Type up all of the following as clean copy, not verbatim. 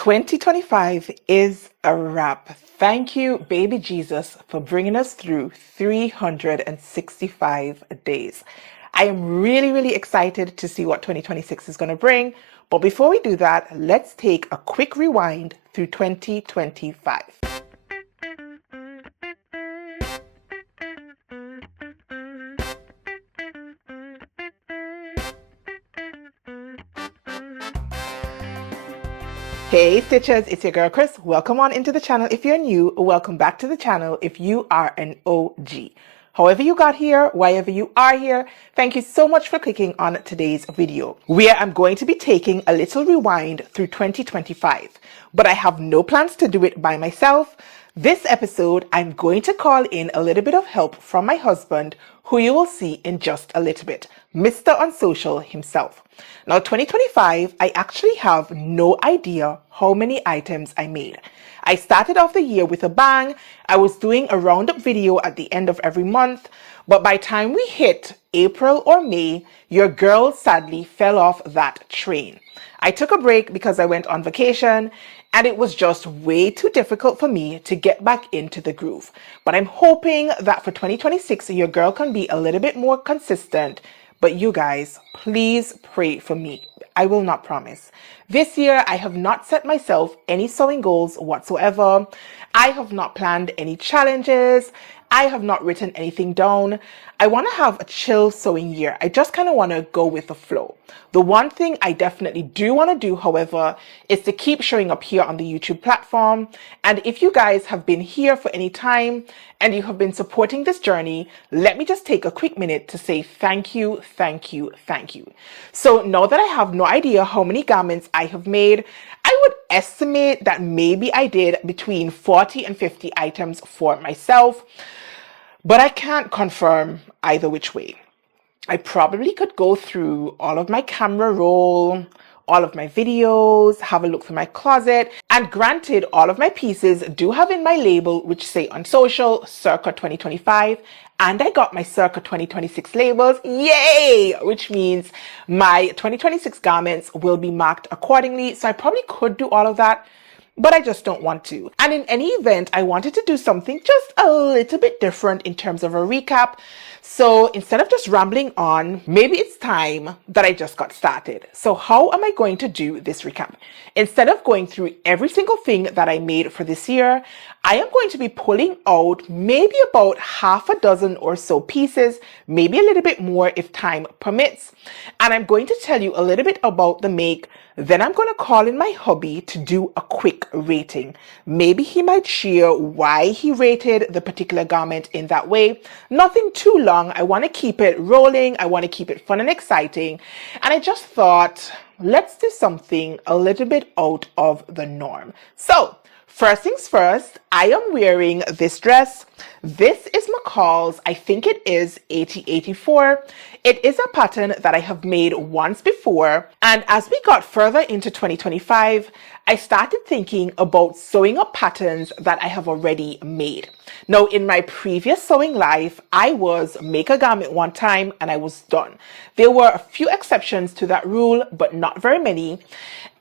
2025 is a wrap. Thank you, baby Jesus, for bringing us through 365 days. I am really excited to see what 2026 is going to bring. But before we do that, let's take a quick rewind through 2025. Hey Stitchers, it's your girl Kris. Welcome on into the channel if you're new. Welcome back to the channel if you are an OG. However you got here, wherever you are here, thank you so much for clicking on today's video, where I'm going to be taking a little rewind through 2025. But I have no plans to do it by myself. This episode, I'm going to call in a little bit of help from my husband, who you will see in just a little bit, Mr. On Social himself. Now, 2025, I actually have no idea how many items I made. I started off the year with a bang. I was doing a roundup video at the end of every month, but by the time we hit April or May, your girl sadly fell off that train. I took a break because I went on vacation, and it was just way too difficult for me to get back into the groove. But I'm hoping that for 2026, your girl can be a little bit more consistent. But you guys, please pray for me. I will not promise. This year, I have not set myself any sewing goals whatsoever. I have not planned any challenges. I have not written anything down. I want to have a chill sewing year. I just kind of want to go with the flow. The one thing I definitely do want to do, however, is to keep showing up here on the YouTube platform. And if you guys have been here for any time and you have been supporting this journey, let me just take a quick minute to say thank you. So now that I have no idea how many garments I have made, I would estimate that maybe I did between 40 and 50 items for myself, but I can't confirm either which way. I probably could go through all of my camera roll, all of my videos, have a look through my closet, and granted, all of my pieces do have in my label which say On Social circa 2025, and I got my circa 2026 labels, yay, which means my 2026 garments will be marked accordingly. So I probably could do all of that, but I just don't want to. And in any event, I wanted to do something just a little bit different in terms of a recap. So instead of just rambling on, maybe it's time that I just got started. So how am I going to do this recap? Instead of going through every single thing that I made for this year, I am going to be pulling out maybe about half a dozen or so pieces, maybe a little bit more if time permits. And I'm going to tell you a little bit about the make. Then I'm going to call in my hubby to do a quick rating. Maybe he might share why he rated the particular garment in that way. Nothing too long. I want to keep it rolling. I want to keep it fun and exciting. And I just thought, let's do something a little bit out of the norm. So first things first, I am wearing this dress. This is McCall's, I think it is 8084. It is a pattern that I have made once before. And as we got further into 2025, I started thinking about sewing up patterns that I have already made. Now, in my previous sewing life, I was make a garment one time and I was done. There were a few exceptions to that rule, but not very many.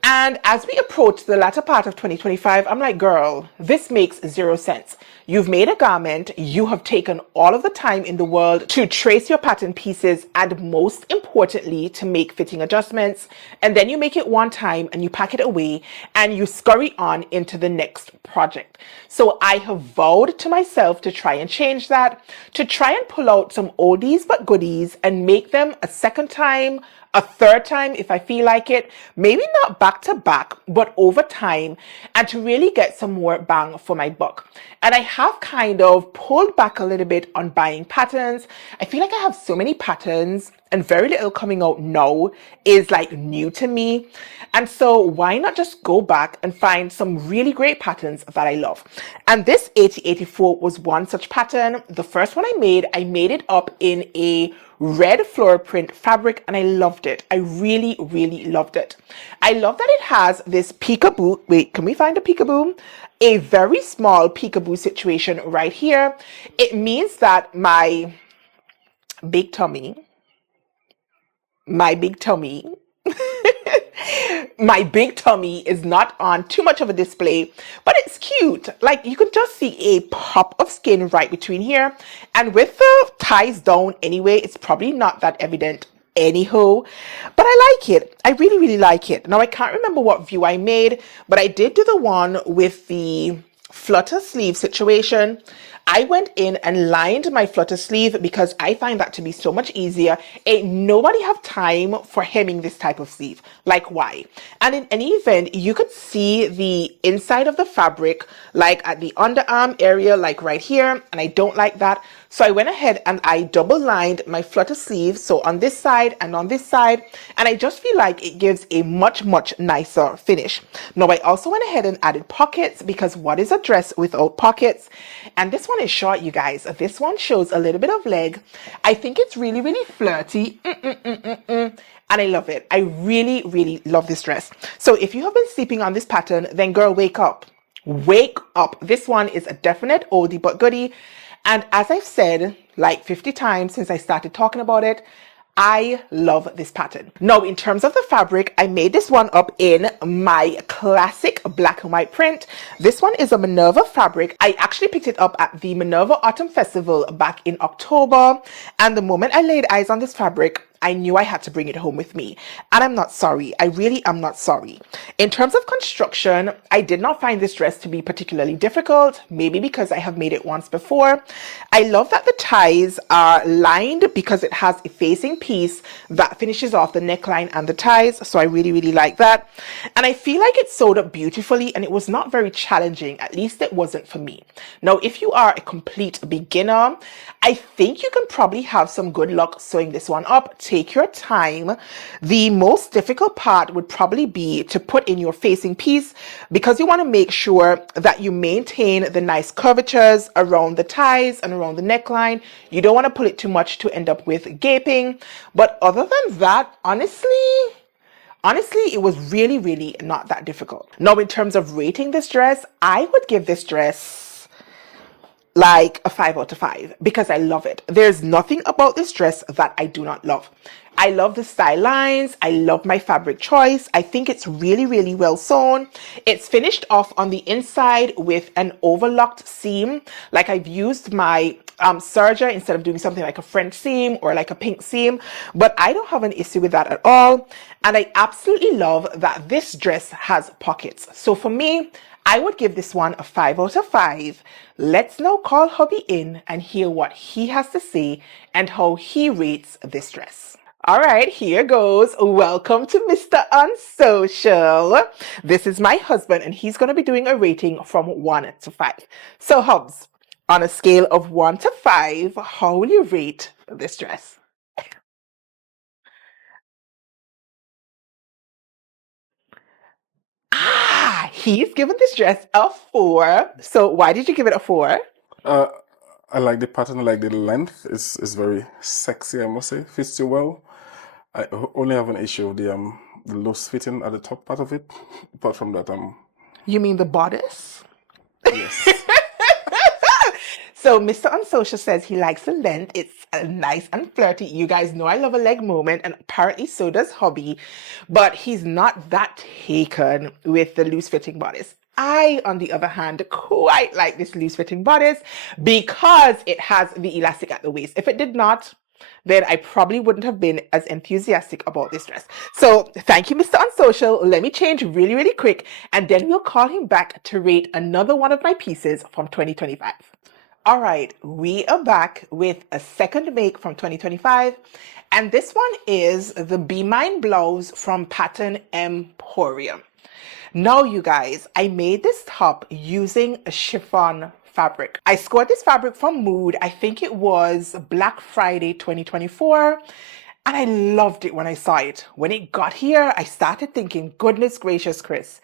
And as we approach the latter part of 2025, I'm like, girl, this makes zero sense. You've made a garment, you have taken all of the time in the world to trace your pattern pieces and most importantly, to make fitting adjustments. And then you make it one time and you pack it away and you scurry on into the next project. So I have vowed to myself to try and change that, to try and pull out some oldies but goodies and make them a second time, a third time if I feel like it, maybe not back to back, but over time, and to really get some more bang for my buck. And I have kind of pulled back a little bit on buying patterns. I feel like I have so many patterns and very little coming out now is like new to me. And so why not just go back and find some really great patterns that I love? And this 8084 was one such pattern. The first one I made it up in a red floral print fabric and I loved it. I really loved it. I love that it has this peekaboo. Wait, can we find a peekaboo? A very small peekaboo situation right here. It means that my big tummy My big tummy is not on too much of a display, but it's cute. Like you can just see a pop of skin right between here. And with the ties down anyway, it's probably not that evident anyhow, but I like it. I really, really like it. Now I can't remember what view I made, but I did do the one with the flutter sleeve situation. I went in and lined my flutter sleeve because I find that to be so much easier. Ain't nobody have time for hemming this type of sleeve. Like why? And in any event, you could see the inside of the fabric, like at the underarm area, like right here. And I don't like that. So I went ahead and I double lined my flutter sleeve. So on this side and on this side, and I just feel like it gives a much, much nicer finish. Now I also went ahead and added pockets because what is a dress without pockets? And this one is short, you guys. This one shows a little bit of leg. I think it's really, really flirty. And I love it. I really, really love this dress. So if you have been sleeping on this pattern, then girl, wake up. Wake up. This one is a definite oldie but goodie. And as I've said like 50 times since I started talking about it, I love this pattern. Now, in terms of the fabric, I made this one up in my classic black and white print. This one is a Minerva fabric. I actually picked it up at the Minerva Autumn Festival back in October. And the moment I laid eyes on this fabric, I knew I had to bring it home with me. And I'm not sorry. I really am not sorry. In terms of construction, I did not find this dress to be particularly difficult, maybe because I have made it once before. I love that the ties are lined because it has a facing piece that finishes off the neckline and the ties. So I really, really like that. And I feel like it sewed up beautifully and it was not very challenging. At least it wasn't for me. Now, if you are a complete beginner, I think you can probably have some good luck sewing this one up. Take your time. The most difficult part would probably be to put in your facing piece because you want to make sure that you maintain the nice curvatures around the ties and around the neckline. You don't want to pull it too much to end up with gaping. But other than that, honestly, it was really, really not that difficult. Now, in terms of rating this dress, I would give this dress like a 5 out of 5 because I love it. There's nothing about this dress that I do not love. I love the style lines. I love my fabric choice. I think it's really, really well sewn. It's finished off on the inside with an overlocked seam. Like I've used my serger instead of doing something like a French seam or like a pink seam, but I don't have an issue with that at all. And I absolutely love that this dress has pockets. So for me, I would give this one a 5 out of 5. Let's now call hubby in and hear what he has to say and how he rates this dress. All right, here goes. Welcome to Mr. Unsocial. This is my husband and he's going to be doing a rating from 1 to 5. So Hubs, on a scale of 1 to 5, how will you rate this dress? He's given this dress a 4. So why did you give it a 4? I like the pattern, I like the length. It's very sexy, I must say. Fits you well. I only have an issue with the loose fitting at the top part of it. Apart from that, You mean the bodice? yes. So Mr. Unsocial says he likes the length. It's nice and flirty. You guys know I love a leg moment, and apparently so does hubby. But he's not that taken with the loose-fitting bodice. I, on the other hand, quite like this loose-fitting bodice because it has the elastic at the waist. If it did not, then I probably wouldn't have been as enthusiastic about this dress. So thank you, Mr. Unsocial. Let me change really, really quick, and then we'll call him back to rate another one of my pieces from 2025. All right, we are back with a second make from 2025, and this one is the Be Mine blouse from Pattern Emporium. Now, you guys, I made this top using a chiffon fabric. I scored this fabric from Mood. I think it was Black Friday 2024. And I loved it when I saw it. When it got here, I started thinking, goodness gracious, Kris,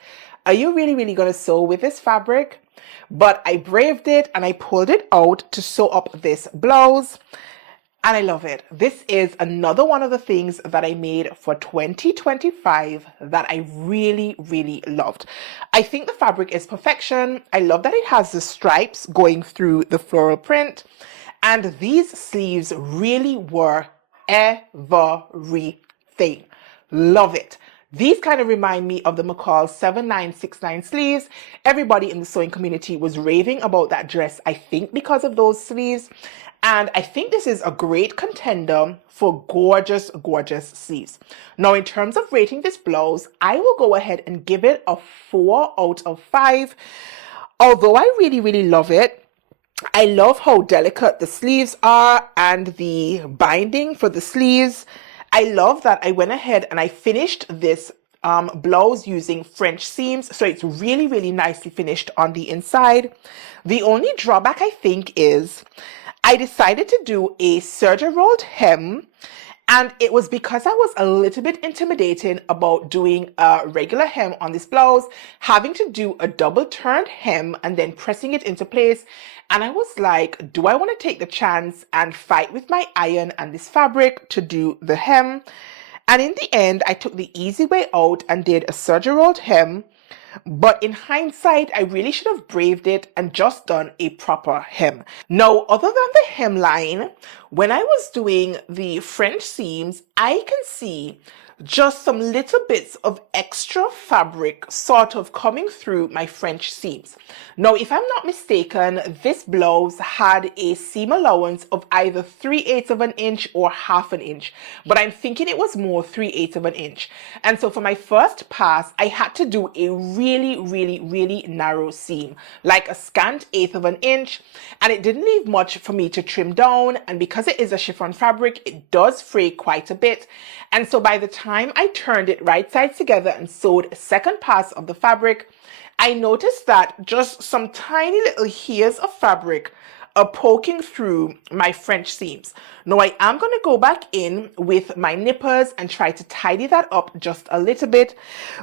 are you really, really going to sew with this fabric? But I braved it and I pulled it out to sew up this blouse. And I love it. This is another one of the things that I made for 2025 that I really, really loved. I think the fabric is perfection. I love that it has the stripes going through the floral print. And these sleeves really were everything. Love it. These kind of remind me of the McCall 7969 sleeves. Everybody in the sewing community was raving about that dress, I think because of those sleeves. And I think this is a great contender for gorgeous, gorgeous sleeves. Now, in terms of rating this blouse, I will go ahead and give it a 4 out of 5. Although I really, really love it, I love how delicate the sleeves are and the binding for the sleeves. I love that I went ahead and I finished this blouse using French seams, so it's really, really nicely finished on the inside. The only drawback I think is I decided to do a serger rolled hem, and it was because I was a little bit intimidated about doing a regular hem on this blouse, having to do a double turned hem and then pressing it into place. And I was like, do I want to take the chance and fight with my iron and this fabric to do the hem? And in the end, I took the easy way out and did a serger rolled hem. But in hindsight, I really should have braved it and just done a proper hem. Now, other than the hemline, when I was doing the French seams, I can see just some little bits of extra fabric sort of coming through my French seams. Now, if I'm not mistaken, this blouse had a seam allowance of either 3/8 of an inch or 1/2 an inch, but I'm thinking it was more 3/8 of an inch. And so for my first pass, I had to do a really, really, really narrow seam, like a scant 1/8 of an inch, and it didn't leave much for me to trim down. And because it is a chiffon fabric, it does fray quite a bit. And so by the time I turned it right sides together and sewed a second pass of the fabric, I noticed that just some tiny little hairs of fabric are poking through my French seams. Now I am going to go back in with my nippers and try to tidy that up just a little bit,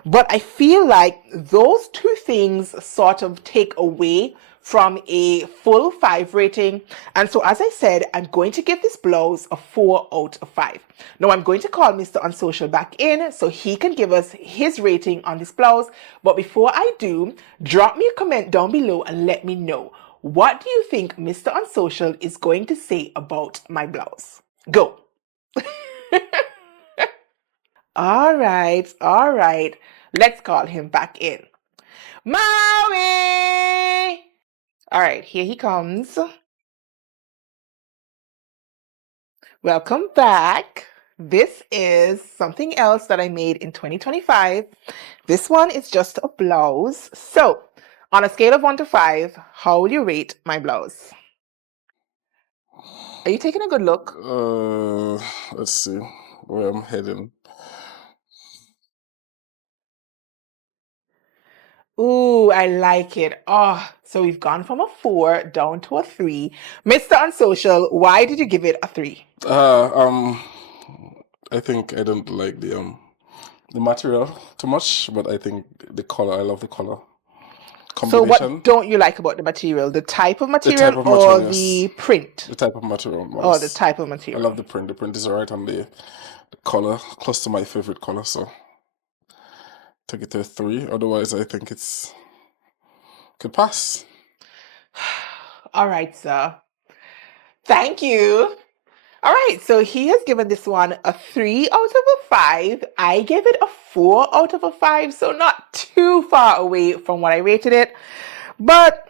but I feel like those two things sort of take away from a full 5 rating. And so as I said, I'm going to give this blouse a 4 out of 5. Now I'm going to call Mr. Unsocial back in so he can give us his rating on this blouse. But before I do, drop me a comment down below and let me know, what do you think Mr. Unsocial is going to say about my blouse? Go. All right. Let's call him back in. Maui! All right, here he comes. Welcome back. This is something else that I made in 2025. This one is just a blouse. So, on a scale of 1 to 5, how will you rate my blouse? Are you taking a good look? Let's see where I'm heading. Ooh, I like it. Oh, so we've gone from a 4 down to a 3. Mr. Unsocial, why did you give it a 3? I think I don't like the material too much, but I think the color, I love the color So combination. what don't you like about the material? The type of The material type of or material, the yes. print? The type of material. Oh, the Yes. type of I material. love the print. The print is alright, and the color close to my favorite color, so take it to a 3. Otherwise, I think it's could pass. All right, sir. Thank you. All right, so he has given this one a 3 out of a 5. I gave it a 4 out of a 5, so not too far away from what I rated it. But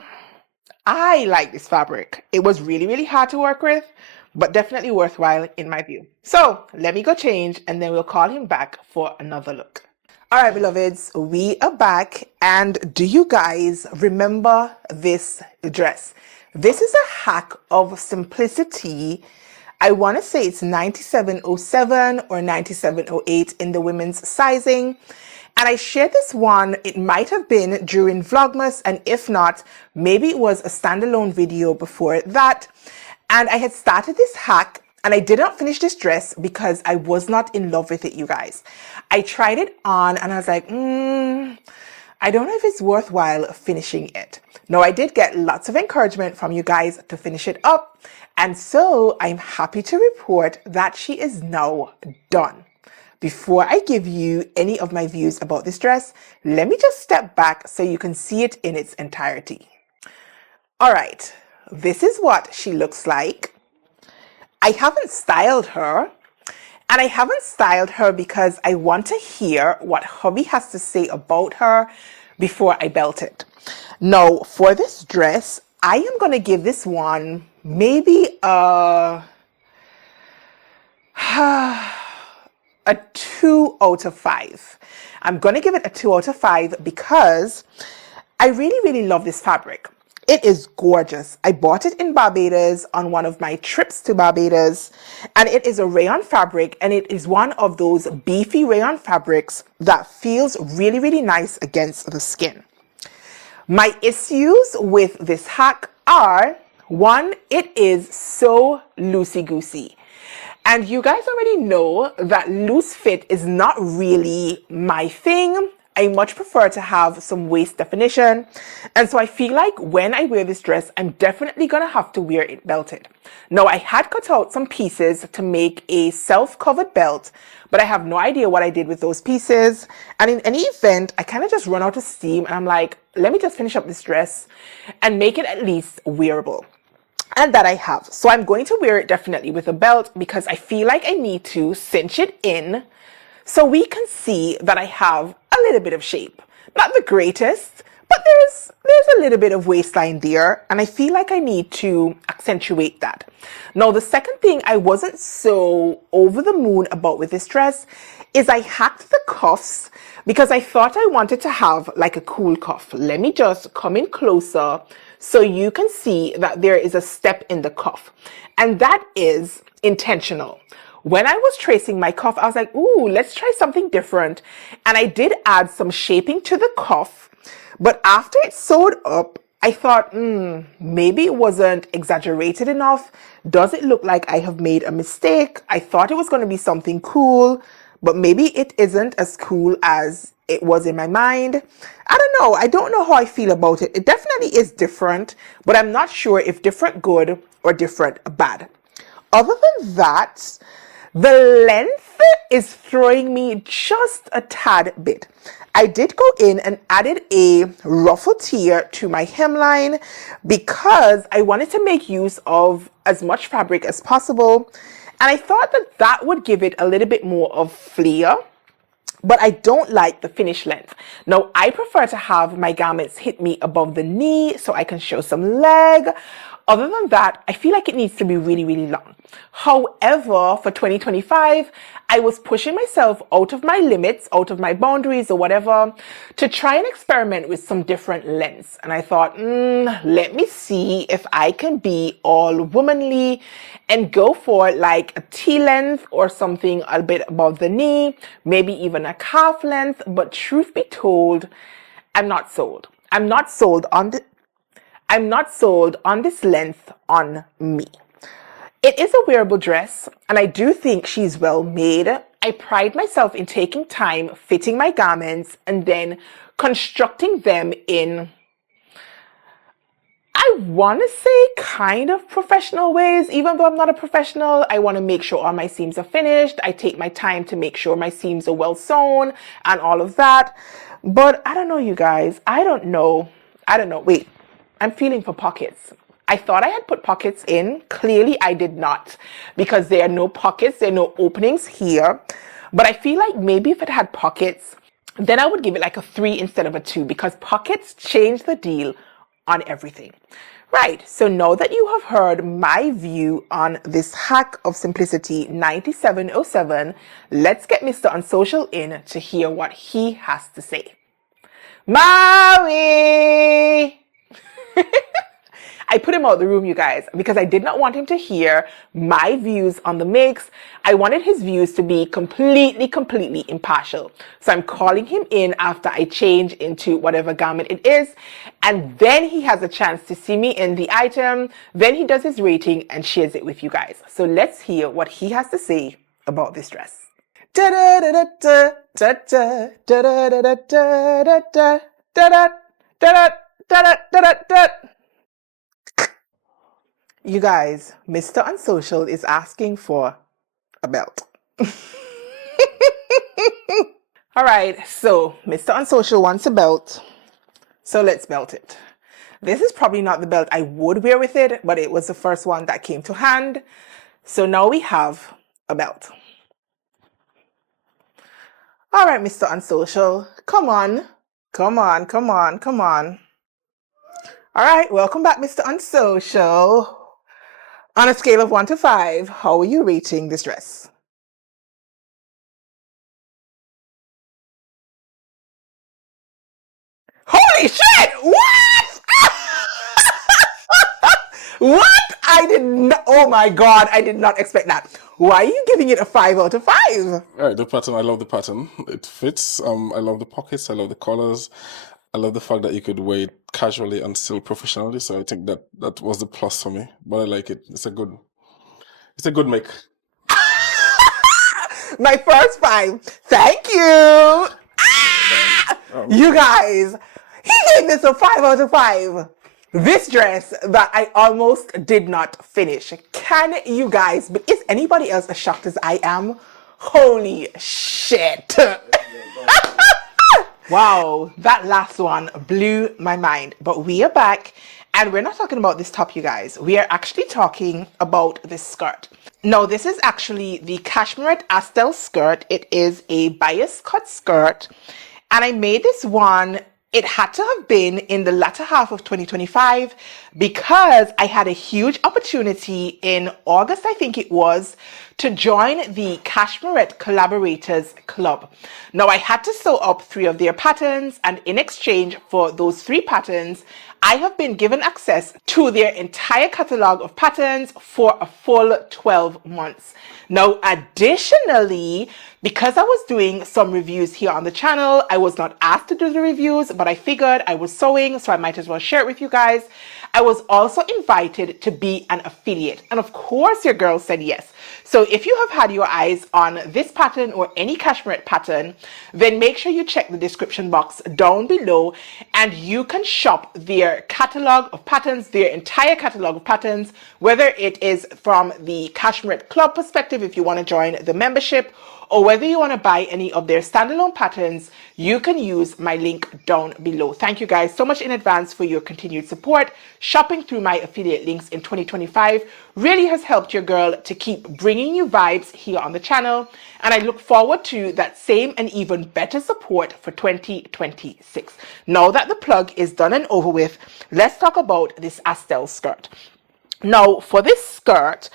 I like this fabric. It was really, really hard to work with, but definitely worthwhile in my view. So let me go change and then we'll call him back for another look. All right, beloveds, we are back. And do you guys remember this dress? This is a hack of simplicity. I want to say it's 9707 or 9708 in the women's sizing. And I shared this one, it might have been during Vlogmas, and if not, maybe it was a standalone video before that. And I had started this hack and I did not finish this dress because I was not in love with it, you guys. I tried it on and I was like, I don't know if it's worthwhile finishing it. Now, I did get lots of encouragement from you guys to finish it up. And so I'm happy to report that she is now done. Before I give you any of my views about this dress, let me just step back so you can see it in its entirety. All right, this is what she looks like. I haven't styled her. And I haven't styled her because I want to hear what hubby has to say about her before I belt it. Now, for this dress, I am going to give this one maybe a 2 out of 5. I'm going to give it a 2 out of 5 because I really, really love this fabric. It is gorgeous. I bought it in Barbados on one of my trips to Barbados, and it is a rayon fabric, and it is one of those beefy rayon fabrics that feels really, really nice against the skin. My issues with this hack are, one, it is so loosey-goosey. And you guys already know that loose fit is not really my thing. I much prefer to have some waist definition. And so I feel like when I wear this dress, I'm definitely going to have to wear it belted. Now, I had cut out some pieces to make a self-covered belt, but I have no idea what I did with those pieces. And in any event, I kind of just run out of steam and I'm like, let me just finish up this dress and make it at least wearable. And that I have. So I'm going to wear it definitely with a belt because I feel like I need to cinch it in so we can see that I have a little bit of shape. Not the greatest, but there's a little bit of waistline there, and I feel like I need to accentuate that. Now, the second thing I wasn't so over the moon about with this dress is I hacked the cuffs because I thought I wanted to have like a cool cuff. Let me just come in closer so you can see that there is a step in the cuff, and that is intentional. When I was tracing my cuff, I was like, ooh, let's try something different. And I did add some shaping to the cuff. But after it sewed up, I thought, maybe it wasn't exaggerated enough. Does it look like I have made a mistake? I thought it was going to be something cool, but maybe it isn't as cool as it was in my mind. I don't know. I don't know how I feel about it. It definitely is different, but I'm not sure if different good or different bad. Other than that, the length is throwing me just a tad bit. I did go in and added a ruffle tier to my hemline because I wanted to make use of as much fabric as possible. And I thought that that would give it a little bit more of flair. But I don't like the finish length. Now, I prefer to have my garments hit me above the knee so I can show some leg. Other than that, I feel like it needs to be really, really long. However, for 2025, I was pushing myself out of my limits, out of my boundaries or whatever, to try and experiment with some different lengths. And I thought, let me see if I can be all womanly and go for like a T length or something a bit above the knee, maybe even a calf length. But truth be told, I'm not sold. I'm not sold on this length on me. It is a wearable dress, and I do think she's well made. I pride myself in taking time fitting my garments and then constructing them in, I want to say, kind of professional ways. Even though I'm not a professional, I want to make sure all my seams are finished. I take my time to make sure my seams are well sewn and all of that. But I don't know, you guys. I don't know. Wait, I'm feeling for pockets. I thought I had put pockets in. Clearly, I did not because there are no pockets. There are no openings here. But I feel like maybe if it had pockets, then I would give it like a 3 instead of a 2 because pockets change the deal on everything. Right, so now that you have heard my view on this hack of simplicity 9707, let's get Mr. Unsocial in to hear what he has to say. Maui! I put him out of the room, you guys, because I did not want him to hear my views on the makes. I wanted his views to be completely impartial. So I'm calling him in after I change into whatever garment it is. And then he has a chance to see me in the item. Then he does his rating and shares it with you guys. So let's hear what he has to say about this dress. Da da da da da da da da da da da da da da da da da. You guys, Mr. Unsocial is asking for a belt. All right, so Mr. Unsocial wants a belt, so let's belt it. This is probably not the belt I would wear with it, but it was the first one that came to hand. So now we have a belt. All right, Mr. Unsocial. Come on. Come on, come on, come on. All right, welcome back, Mr. Unsocial. On a scale of 1 to 5, how are you rating this dress? Holy shit! What? What? I did not. Oh my god, I did not expect that. Why are you giving it a 5 out of 5? All right, the pattern, I love the pattern. It fits. I love the pockets. I love the colors. I love the fact that you could wear it casually and still professionally. So I think that was the plus for me. But I like it. It's a good make. My first 5. Thank you. You guys, he gave this a 5 out of 5. This dress that I almost did not finish. Can you guys, but is anybody else as shocked as I am? Holy shit. Wow, that last one blew my mind. But we are back, and we're not talking about this top, you guys. We are actually talking about this skirt. Now, this is actually the Cashmerette Astel skirt. It is a bias cut skirt, and I made this one. It had to have been in the latter half of 2025 because I had a huge opportunity in August, I think it was, to join the Cashmerette Collaborators Club. Now, I had to sew up 3 of their patterns, and in exchange for those 3 patterns, I have been given access to their entire catalog of patterns for a full 12 months. Now, additionally, because I was doing some reviews here on the channel, I was not asked to do the reviews, but I figured I was sewing, so I might as well share it with you guys. I was also invited to be an affiliate, and of course your girl said yes. So if you have had your eyes on this pattern or any Cashmerette pattern, then make sure you check the description box down below, and you can shop their catalog of patterns, their entire catalog of patterns, whether it is from the Cashmerette Club perspective, if you want to join the membership, or whether you want to buy any of their standalone patterns, you can use my link down below. Thank you guys so much in advance for your continued support. Shopping through my affiliate links in 2025 really has helped your girl to keep bringing you vibes here on the channel, and I look forward to that same and even better support for 2026. Now that the plug is done and over with, let's talk about this Astel skirt. Now, for this skirt,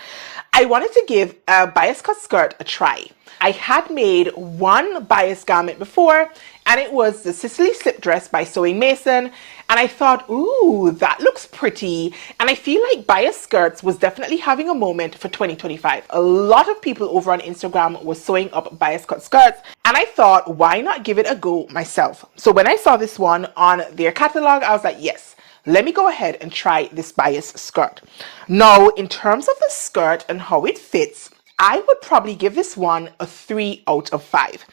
I wanted to give a bias cut skirt a try. I had made one bias garment before, and it was the Sicily slip dress by Sewing Mason, and I thought, ooh, that looks pretty. And I feel like bias skirts was definitely having a moment for 2025. A lot of people over on Instagram were sewing up bias cut skirts, and I thought, why not give it a go myself? So when I saw this one on their catalog, I was like, yes, let me go ahead and try this bias skirt. Now, in terms of the skirt and how it fits, I would probably give this one a 3 out of 5.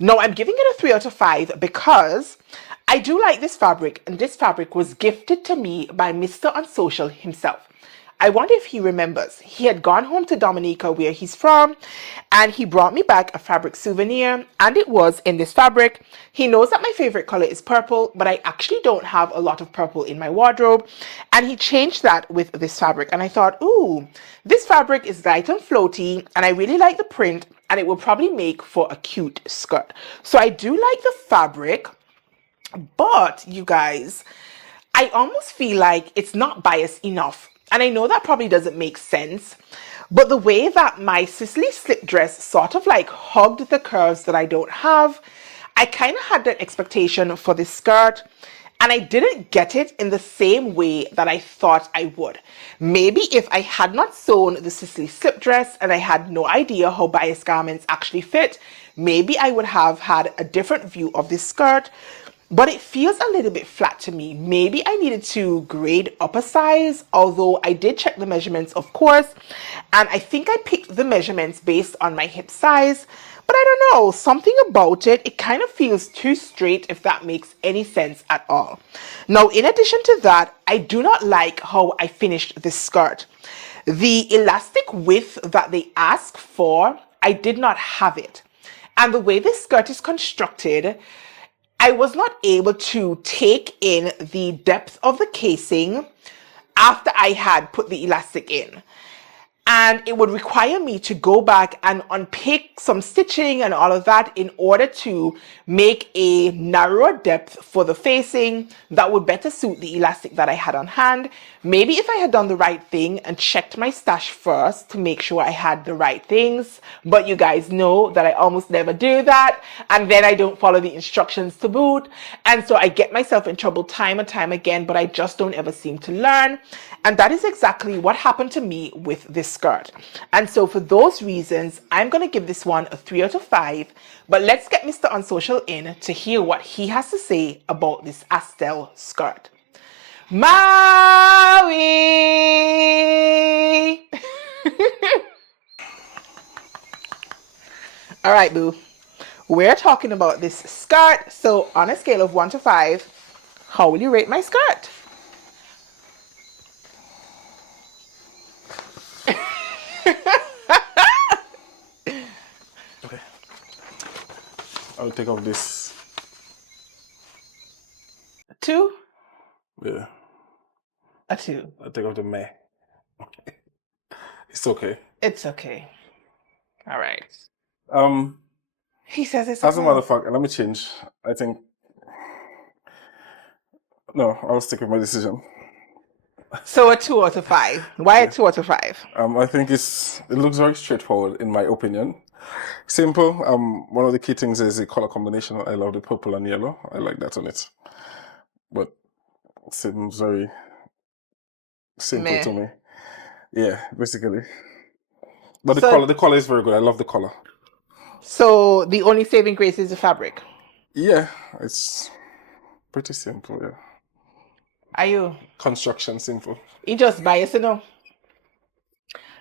Now, I'm giving it a 3 out of 5 because I do like this fabric, and this fabric was gifted to me by Mr. Unsocial himself. I wonder if he remembers. He had gone home to Dominica, where he's from, and he brought me back a fabric souvenir, and it was in this fabric. He knows that my favorite color is purple, but I actually don't have a lot of purple in my wardrobe, and he changed that with this fabric. And I thought, ooh, this fabric is light and floaty, and I really like the print, and it will probably make for a cute skirt. So I do like the fabric, but you guys, I almost feel like it's not biased enough. And I know that probably doesn't make sense, but the way that my Sicily slip dress sort of like hugged the curves that I don't have, I kind of had that expectation for this skirt, and I didn't get it in the same way that I thought I would. Maybe if I had not sewn the Sicily slip dress and I had no idea how bias garments actually fit, maybe I would have had a different view of this skirt. But it feels a little bit flat to me. Maybe I needed to grade up a size, although I did check the measurements, of course, and I think I picked the measurements based on my hip size. But I don't know, something about it, it kind of feels too straight, if that makes any sense at all. Now, in addition to that, I do not like how I finished this skirt. The elastic width that they ask for, I did not have it. And the way this skirt is constructed, I was not able to take in the depth of the casing after I had put the elastic in. And it would require me to go back and unpick some stitching and all of that in order to make a narrower depth for the facing that would better suit the elastic that I had on hand. Maybe if I had done the right thing and checked my stash first to make sure I had the right things, but you guys know that I almost never do that, and then I don't follow the instructions to boot, and so I get myself in trouble time and time again, but I just don't ever seem to learn. And that is exactly what happened to me with this skirt. And so for those reasons, I'm going to give this one a 3 out of 5. But let's get Mr. Unsocial in to hear what he has to say about this Astel skirt. Maui! All right, boo. We're talking about this skirt. So on a scale of 1 to 5, how will you rate my skirt? Okay. I'll take off this. 2? Yeah. A 2. I'll take off the meh. It's okay. It's okay. All right. He says it's as okay. a matter of fact, let me change. I think no, I'll stick with my decision. So a 2 out of 5. Why a 2 out of 5? I think it looks very straightforward in my opinion. Simple. One of the key things is the color combination. I love the purple and yellow. I like that on it. But it seems very simple to me. Yeah, basically. But the color is very good. I love the color. So the only saving grace is the fabric. Yeah, it's pretty simple, yeah. Are you? Construction simple. He just bias, you know.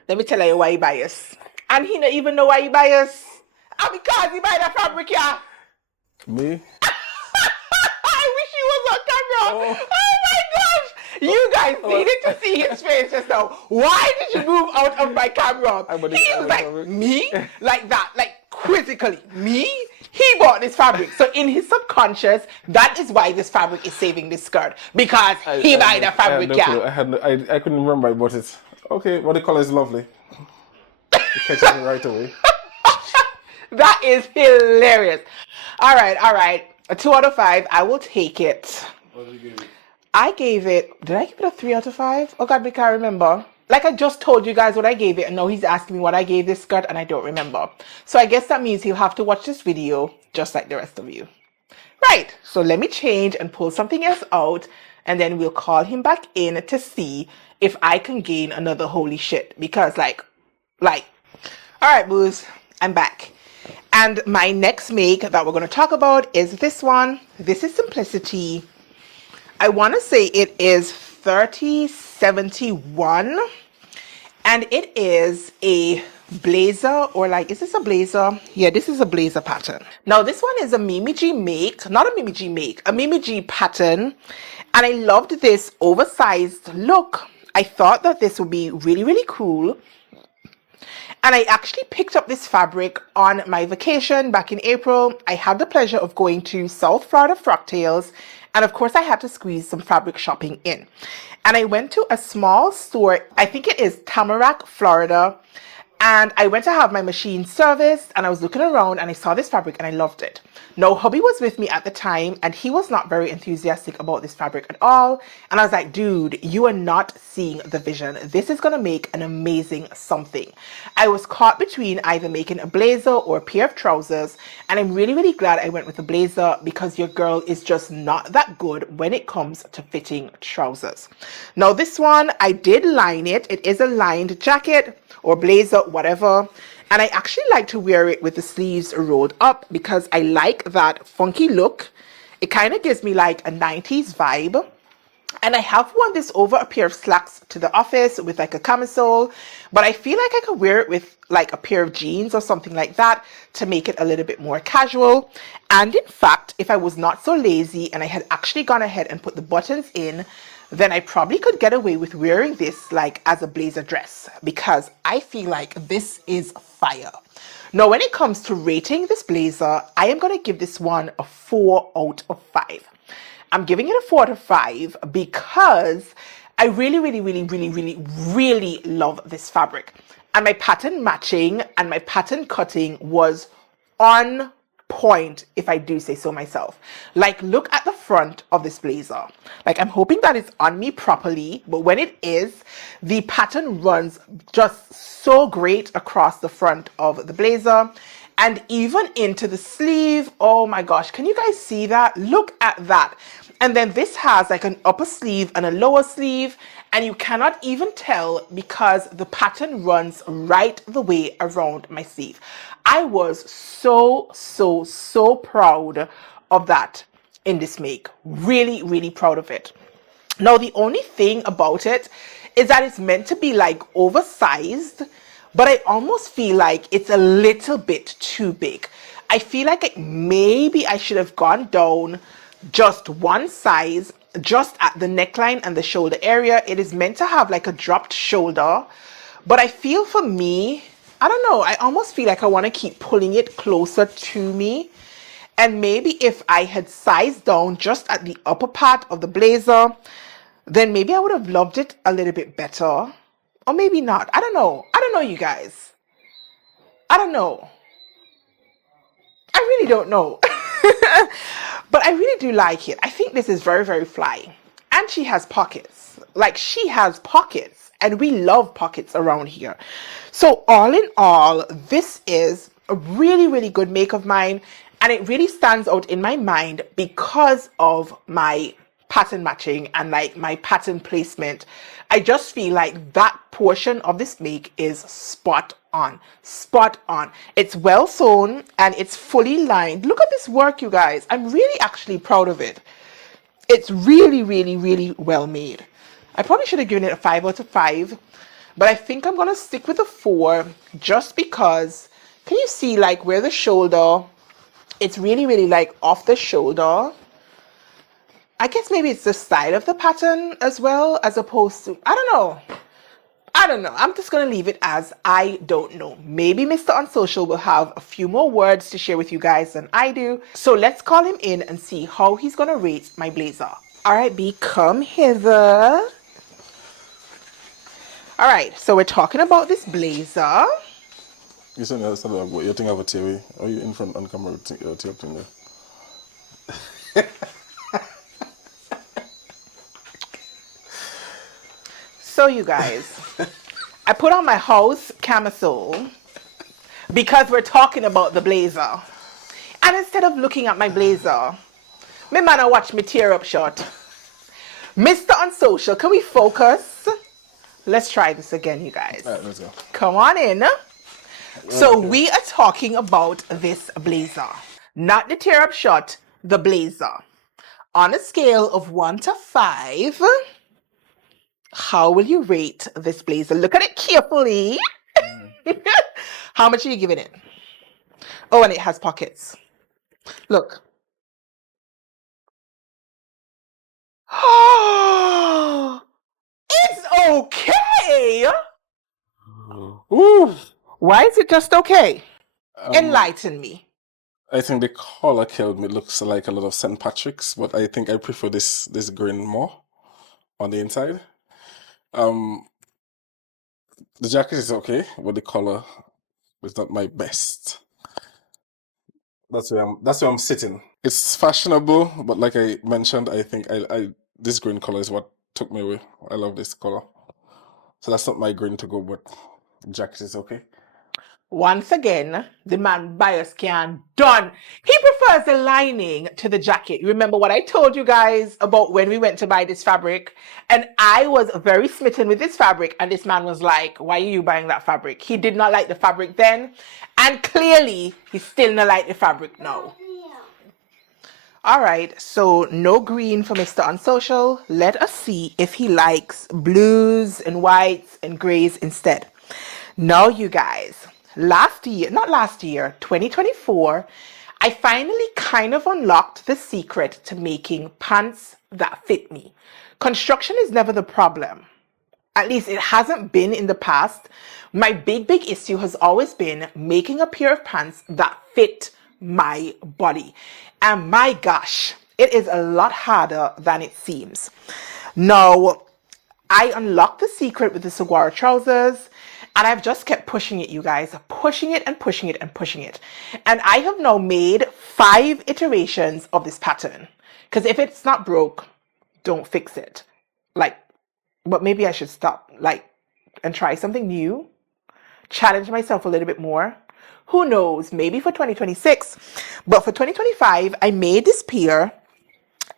Let me tell you why he bias. And he don't even know why he bias. And because he buy the fabric, yeah. Me? I wish he was on camera. Oh my gosh. You guys needed to see his face just now. Why did you move out of my camera? He was like, me? Like that. Like quizzically. Me? He bought this fabric. So in his subconscious, that is why this fabric is saving this skirt. Because he buy the fabric, yeah. I couldn't remember I bought it. Okay, but the color is lovely. It catches me right away. That is hilarious. All right. A 2 out of 5. I will take it. What did you give it? I gave it, did I give it a 3 out of 5? Oh God, I can't remember. Like I just told you guys what I gave it, and now he's asking me what I gave this skirt and I don't remember. So I guess that means he'll have to watch this video just like the rest of you. Right, so let me change and pull something else out, and then we'll call him back in to see if I can gain another holy shit. Because like, all right, boos, I'm back. And my next make that we're going to talk about is this one. This is Simplicity. I want to say it is 3071. And it is a blazer, or like, is this a blazer? Yeah, this is a blazer pattern. Now this one is a Mimi G make, not a Mimi G make, a Mimi G pattern. And I loved this oversized look. I thought that this would be really, really cool. And I actually picked up this fabric on my vacation back in April. I had the pleasure of going to South Florida Frocktails. And of course I had to squeeze some fabric shopping in. And I went to a small store, I think it is Tamarack, Florida. And I went to have my machine serviced, and I was looking around and I saw this fabric and I loved it. Now, hubby was with me at the time and he was not very enthusiastic about this fabric at all. And I was like, dude, you are not seeing the vision. This is going to make an amazing something. I was caught between either making a blazer or a pair of trousers. And I'm really, really glad I went with the blazer, because your girl is just not that good when it comes to fitting trousers. Now, this one, I did line it. It is a lined jacket or blazer, whatever. And I actually like to wear it with the sleeves rolled up because I like that funky look. It kind of gives me like a 90s vibe. And I have worn this over a pair of slacks to the office with like a camisole, but I feel like I could wear it with like a pair of jeans or something like that to make it a little bit more casual. And in fact, if I was not so lazy and I had actually gone ahead and put the buttons in, then I probably could get away with wearing this like as a blazer dress, because I feel like this is fire. Now, when it comes to rating this blazer, I am going to give this one a 4 out of 5. I'm giving it a 4 out of 5 because I really, really, really, really, really, really love this fabric. And my pattern matching and my pattern cutting was on point, if I do say so myself. Like, look at the front of this blazer. Like, I'm hoping that it's on me properly, but when it is, the pattern runs just so great across the front of the blazer and even into the sleeve. Oh my gosh, can you guys see that? Look at that. And then this has like an upper sleeve and a lower sleeve, and you cannot even tell because the pattern runs right the way around my sleeve. I was so proud of that in this make. Really, really proud of it. Now, the only thing about it is that it's meant to be like oversized, but I almost feel like it's a little bit too big. I feel like maybe I should have gone down just one size, just at the neckline and the shoulder area. It is meant to have like a dropped shoulder, but I feel for me, I don't know, I almost feel like I want to keep pulling it closer to me. And maybe if I had sized down just at the upper part of the blazer, then maybe I would have loved it a little bit better. Or maybe not. I don't know. I don't know, you guys. I don't know. I really don't know. But I really do like it. I think this is very, very fly. And she has pockets. Like, she has pockets. And we love pockets around here. So all in all, this is a really, really good make of mine. And it really stands out in my mind because of my pattern matching and like my pattern placement. I just feel like that portion of this make is spot on. Spot on. It's well sewn and it's fully lined. Look at this work, you guys. I'm really actually proud of it. It's really, really, really well made. I probably should have given it a 5 out of 5, but I think I'm gonna stick with a 4 just because, can you see like where the shoulder, it's really, really like off the shoulder. I guess maybe it's the style of the pattern as well, as opposed to, I don't know. I don't know. I'm just going to leave it as I don't know. Maybe Mr. On Social will have a few more words to share with you guys than I do. So let's call him in and see how he's going to rate my blazer. All right, B, come hither. All right, so we're talking about this blazer. You said that's not what you think of a TV. Are you in front on camera with your thing there? So you guys, I put on my house camisole because we're talking about the blazer. And instead of looking at my blazer, my man, I watch me tear up short. Mr. On Social, can we focus? Let's try this again, you guys. All right, let's go. Come on in. So we are talking about this blazer. Not the tear up short, the blazer. On a scale of 1 to 5, how will you rate this blazer? Look at it carefully. How much are you giving it? Oh, and it has pockets. Look. It's okay. Ooh. Why is it just okay? Enlighten me. I think the color killed me. It looks like a lot of St. Patrick's, but I think I prefer this green more on the inside. The jacket is okay, but the color is not my best. That's where I'm sitting. It's fashionable, but like I mentioned, I think I this green color is what took me away. I love this color. So that's not my green to go, but the jacket is okay. Once again, the man bias can done. He prefers the lining to the jacket. Remember what I told you guys about when we went to buy this fabric? And I was very smitten with this fabric. And this man was like, why are you buying that fabric? He did not like the fabric then. And clearly, he still not like the fabric now. All right, so no green for Mr. On Social. Let us see if he likes blues and whites and grays instead. Now, you guys. 2024, I finally kind of unlocked the secret to making pants that fit me. Construction is never the problem. At least it hasn't been in the past. My big issue has always been making a pair of pants that fit my body. And my gosh, it is a lot harder than it seems. Now, I unlocked the secret with the saguaro trousers, and I've just kept pushing it, you guys, pushing it and pushing it and pushing it. And I have now made 5 iterations of this pattern. Because if it's not broke, don't fix it. Like, but maybe I should stop, like, and try something new. Challenge myself a little bit more. Who knows, maybe for 2026. But for 2025, I made this pair.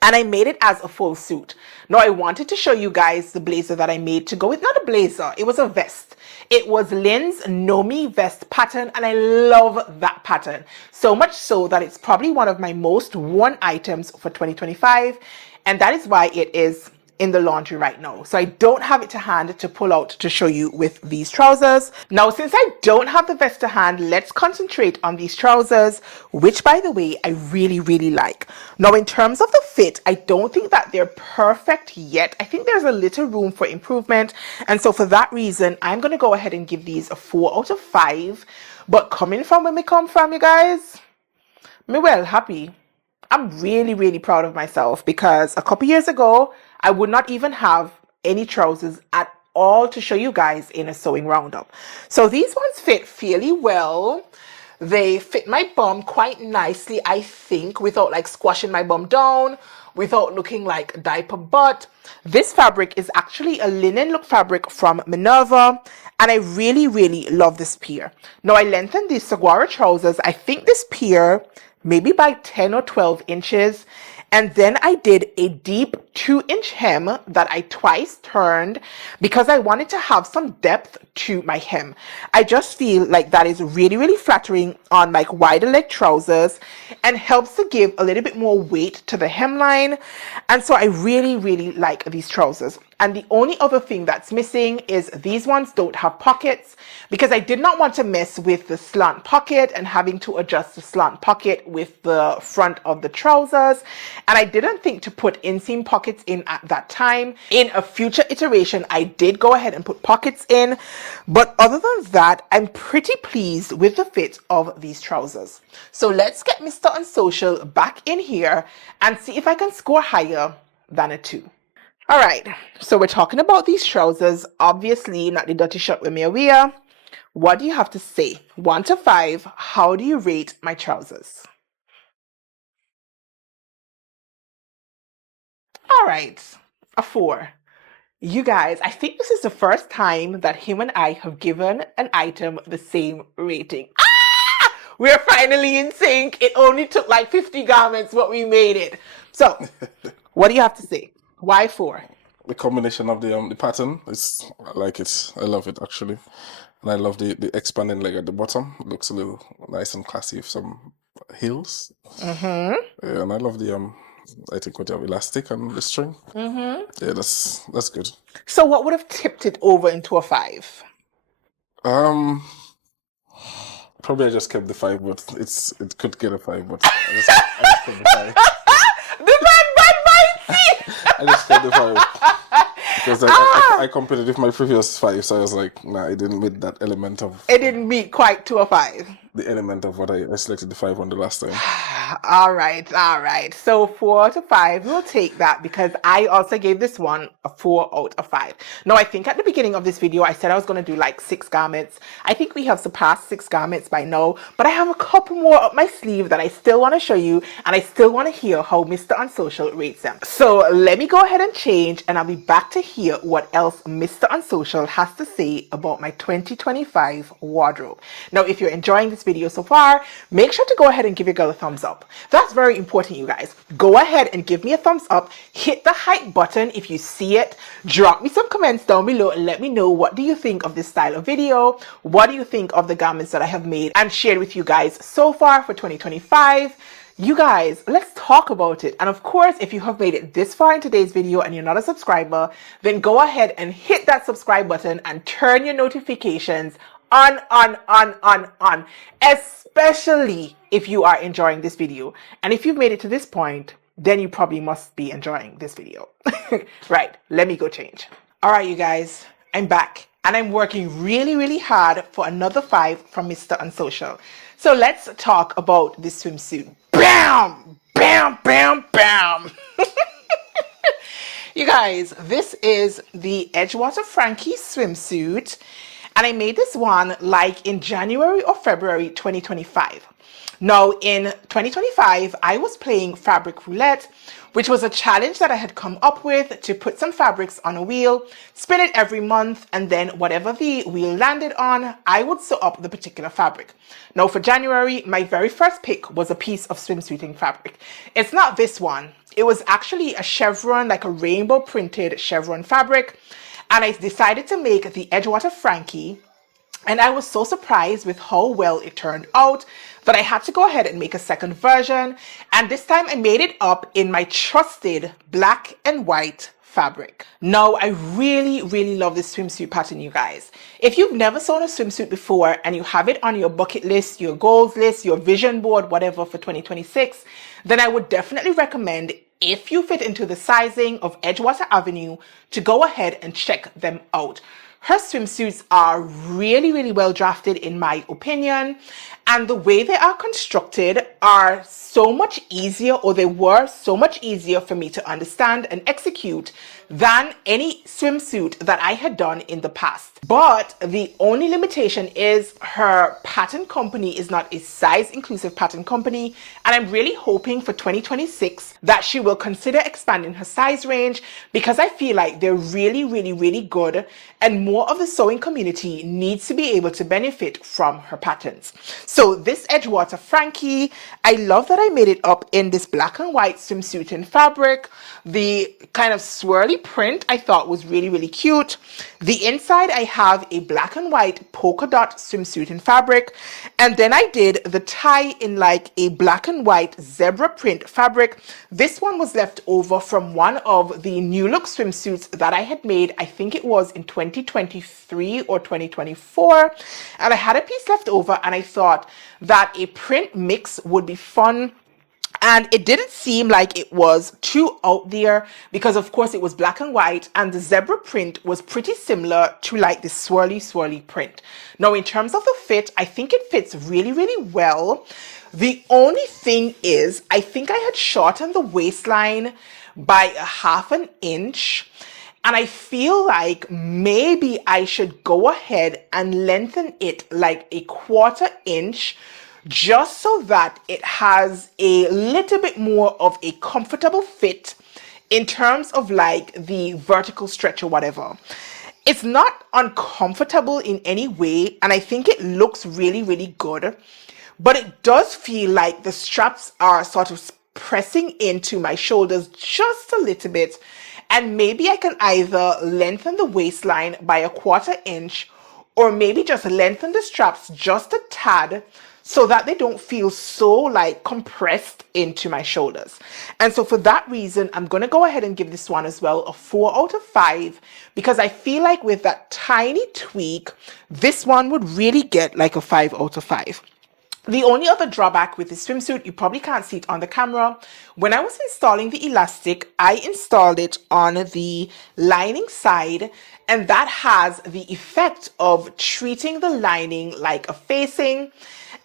And I made it as a full suit. Now, I wanted to show you guys the blazer that I made to go with, not a blazer, it was a vest. It was Lynn's Nomi vest pattern, and I love that pattern. So much so that it's probably one of my most worn items for 2025. And that is why it is in the laundry right now. So I don't have it to hand to pull out to show you with these trousers. Now, since I don't have the vest to hand, let's concentrate on these trousers, which, by the way, I really, really like. Now, in terms of the fit, I don't think that they're perfect yet. I think there's a little room for improvement. And so for that reason, I'm going to go ahead and give these a 4 out of 5. But coming from where we come from, you guys, me well happy. I'm really, really proud of myself because a couple years ago, I would not even have any trousers at all to show you guys in a sewing roundup. So these ones fit fairly well. They fit my bum quite nicely, I think, without like squashing my bum down, without looking like a diaper butt. This fabric is actually a linen look fabric from Minerva, and I really, really love this pair. Now, I lengthened these saguaro trousers, I think this pair maybe by 10 or 12 inches. And then I did a deep 2-inch hem that I twice turned because I wanted to have some depth to my hem. I just feel like that is really, really flattering on like wider leg trousers and helps to give a little bit more weight to the hemline. And so I really, really like these trousers. And the only other thing that's missing is these ones don't have pockets because I did not want to mess with the slant pocket and having to adjust the slant pocket with the front of the trousers. And I didn't think to put inseam pockets in at that time. In a future iteration, I did go ahead and put pockets in. But other than that, I'm pretty pleased with the fit of these trousers. So let's get Mr. Unsocial back in here and see if I can score higher than a 2. All right, so we're talking about these trousers, obviously not the dirty shirt with me wear. What do you have to say? 1 to 5, how do you rate my trousers? All right, a 4. You guys, I think this is the first time that him and I have given an item the same rating. Ah! We're finally in sync. It only took like 50 garments, but we made it. So, what do you have to say? Why 4? The combination of the pattern is, I like it. I love it actually, and I love the expanding leg at the bottom. It looks a little nice and classy with some heels. Yeah, and I love the I think with the elastic and the string. Yeah, that's good. So what would have tipped it over into a 5? Probably I just kept the 5, but it could get a 5, but I just kept the 5. The bad mindset! I just kept the 5 because I compared it with my previous 5, so I was like, nah, it didn't meet that element of. It didn't meet quite to a 5. The element of what I selected the 5 on the last time. All right. So 4 to 5, we'll take that because I also gave this one a 4 out of 5. Now, I think at the beginning of this video, I said I was going to do like 6 garments. I think we have surpassed 6 garments by now, but I have a couple more up my sleeve that I still want to show you, and I still want to hear how Mr. Unsocial rates them. So let me go ahead and change, and I'll be back to hear what else Mr. Unsocial has to say about my 2025 wardrobe. Now, if you're enjoying this video so far, make sure to go ahead and give your girl a thumbs up. That's very important, you guys. Go ahead and give me a thumbs up. Hit the hype button if you see it. Drop me some comments down below and let me know, what do you think of this style of video? What do you think of the garments that I have made and shared with you guys so far for 2025? You guys, let's talk about it. And of course, if you have made it this far in today's video and you're not a subscriber, then go ahead and hit that subscribe button and turn your notifications on, especially if you are enjoying this video. And if you've made it to this point, then you probably must be enjoying this video. Right, let me go change. All right, you guys, I'm back and I'm working really, really hard for another 5 from Mr. Unsocial. So let's talk about this swimsuit. Bam! Bam, bam, bam! You guys, this is the Edgewater Frankie swimsuit, and I made this one like in January or February 2025. Now, in 2025, I was playing fabric roulette, which was a challenge that I had come up with to put some fabrics on a wheel, spin it every month, and then whatever the wheel landed on, I would sew up the particular fabric. Now, for January, my very first pick was a piece of swimsuiting fabric. It's not this one. It was actually a chevron, like a rainbow printed chevron fabric, and I decided to make the Edgewater Frankie. And I was so surprised with how well it turned out that I had to go ahead and make a second version. And this time I made it up in my trusted black and white fabric. Now, I really love this swimsuit pattern, you guys. If you've never sewn a swimsuit before and you have it on your bucket list, your goals list, your vision board, whatever for 2026, then I would definitely recommend, if you fit into the sizing of Edgewater Avenue, to go ahead and check them out. Her swimsuits are really well drafted in my opinion, and the way they are constructed are so much easier, or they were so much easier for me to understand and execute than any swimsuit that I had done in the past. But the only limitation is her pattern company is not a size inclusive pattern company, and I'm really hoping for 2026 that she will consider expanding her size range, because I feel like they're really good, and more of the sewing community needs to be able to benefit from her patterns. So this Edgewater Frankie, I love that I made it up in this black and white swimsuit in fabric. The kind of swirly print I thought was really cute. The inside I have a black and white polka dot swimsuit in fabric, and then I did the tie in like a black and white zebra print fabric. This one was left over from one of the new look swimsuits that I had made, I think it was in 2023 or 2024, and I had a piece left over and I thought that a print mix would be fun. And it didn't seem like it was too out there, because of course it was black and white, and the zebra print was pretty similar to like the swirly print. Now, in terms of the fit, I think it fits really well. The only thing is, I think I had shortened the waistline by a half an inch, and I feel like maybe I should go ahead and lengthen it like a quarter inch, just so that it has a little bit more of a comfortable fit in terms of like the vertical stretch or whatever. It's not uncomfortable in any way, and I think it looks really good, but it does feel like the straps are sort of pressing into my shoulders just a little bit, and maybe I can either lengthen the waistline by a quarter inch, or maybe just lengthen the straps just a tad, so that they don't feel so like compressed into my shoulders. And so for that reason, I'm going to go ahead and give this one as well a 4 out of 5, because I feel like with that tiny tweak, this one would really get like a 5 out of 5. The only other drawback with this swimsuit, you probably can't see it on the camera. When I was installing the elastic, I installed it on the lining side, and that has the effect of treating the lining like a facing.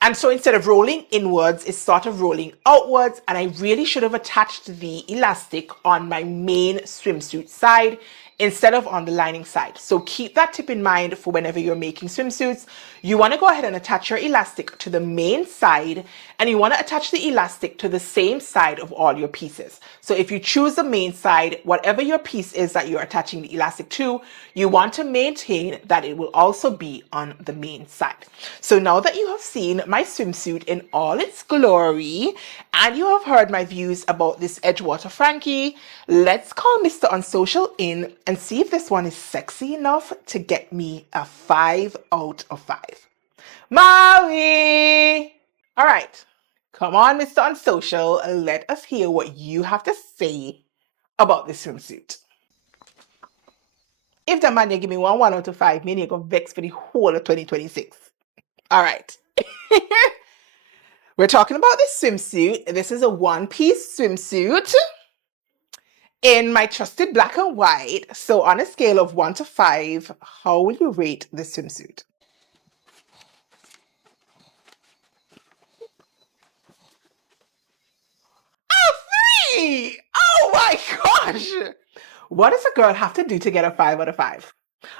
And so instead of rolling inwards, it's sort of rolling outwards, and I really should have attached the elastic on my main swimsuit side instead of on the lining side. So keep that tip in mind for whenever you're making swimsuits. You want to go ahead and attach your elastic to the main side, and you want to attach the elastic to the same side of all your pieces. So if you choose the main side, whatever your piece is that you're attaching the elastic to, you want to maintain that it will also be on the main side. So now that you have seen my swimsuit in all its glory, and you have heard my views about this Edgewater Frankie, let's call Mr. Unsocial in and see if this one is sexy enough to get me a 5 out of 5. Maui! All right, come on, Mr. Unsocial, let us hear what you have to say about this swimsuit. If the man you give me 1 out of 5, me you're gonna vex for the whole of 2026. All right. We're talking about this swimsuit. This is a one-piece swimsuit in my trusted black and white. So on a scale of 1 to 5, how will you rate this swimsuit? Oh, 3! Oh my gosh! What does a girl have to do to get a 5 out of 5?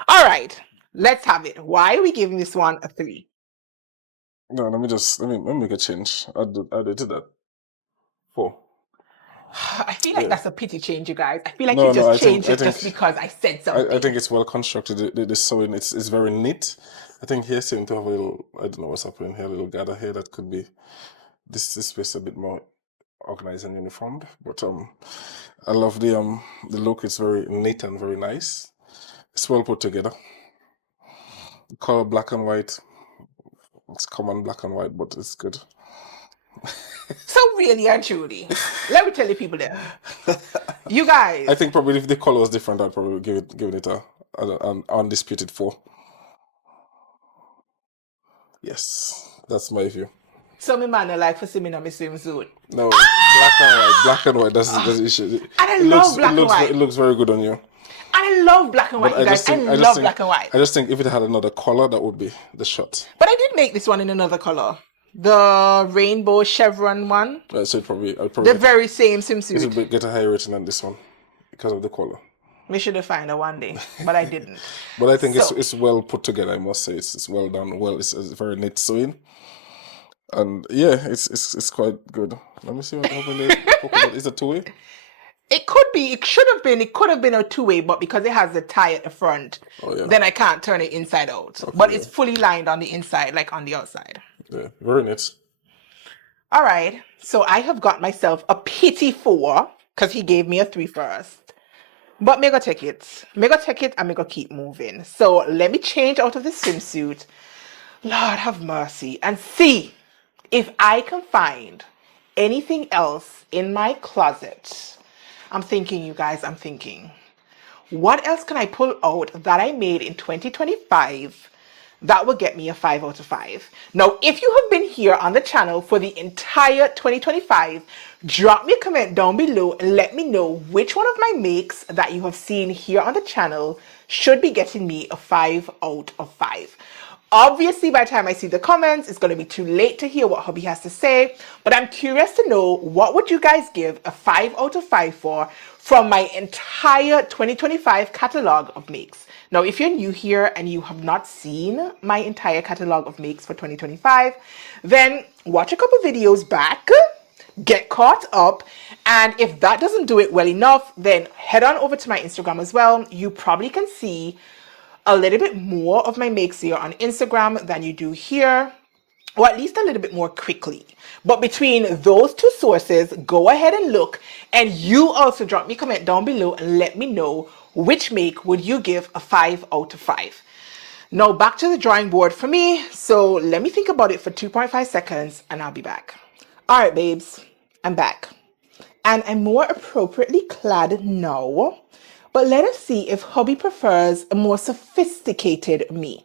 All right, let's have it. Why are we giving this one a 3? No, let me make a change. I'll do to that. 4. I feel like Yeah. that's a pity change, you guys. I feel like No, you no, just changed it just because I said I something. think it's well constructed. The sewing, it's very neat. I think here seems to have a little, I don't know what's happening here, a little gather here that could be this space a bit more organized and uniformed. But I love the look. It's very neat and very nice. It's well put together. The color black and white. It's common black and white, but it's good. So really and truly, let me tell you people there. You guys, I think probably if the color was different, I'd probably give it an undisputed 4. Yes, that's my view. so me man I like for see me in my swimsuit. No, black and white. Black and white. That's the issue. And I love black and white. It looks very good on you. And I love black and white, But you guys. I love black and white. I just think if it had another color, that would be the shot. But I did make this one in another color. The rainbow chevron one. So I'll probably The very same it would swimsuit. get a higher rating than this one because of the color. We should have found her one day, but I didn't. But I think So- it's well put together. I must say it's well done. Well, it's very neat sewing, and yeah, it's quite good. Let me see what happened. Is it 2-way? It could be, it should have been, it could have been a 2-way, but because it has the tie at the front, Oh yeah, then I can't turn it inside out. But it's fully lined on the inside, like on the outside. yeah, very neat. All right, so I have got myself a pity 4 because he gave me a 3 first. But me go take it. Me go take it and me go keep moving. So let me change out of this swimsuit. Lord have mercy. And see if I can find anything else in my closet. I'm thinking, you guys, I'm thinking. What else can I pull out that I made in 2025 that will get me a 5 out of 5? Now, if you have been here on the channel for the entire 2025, drop me a comment down below and let me know which one of my makes that you have seen here on the channel should be getting me a 5 out of 5. Obviously, by the time I see the comments, it's going to be too late to hear what hubby has to say, but I'm curious to know what would you guys give a 5 out of 5 for from my entire 2025 catalog of makes. Now, if you're new here and you have not seen my entire catalog of makes for 2025, then watch a couple videos back, get caught up, and if that doesn't do it well enough, then head on over to my Instagram as well. You probably can see a little bit more of my makes here on Instagram than you do here, or at least a little bit more quickly. But between those two sources, go ahead and look, and you also drop me a comment down below and let me know which make would you give a 5 out of 5. Now back to the drawing board for me, so let me think about it for 2.5 seconds and I'll be back. All right, babes, I'm back. And I'm more appropriately clad now. But let us see if hubby prefers a more sophisticated me.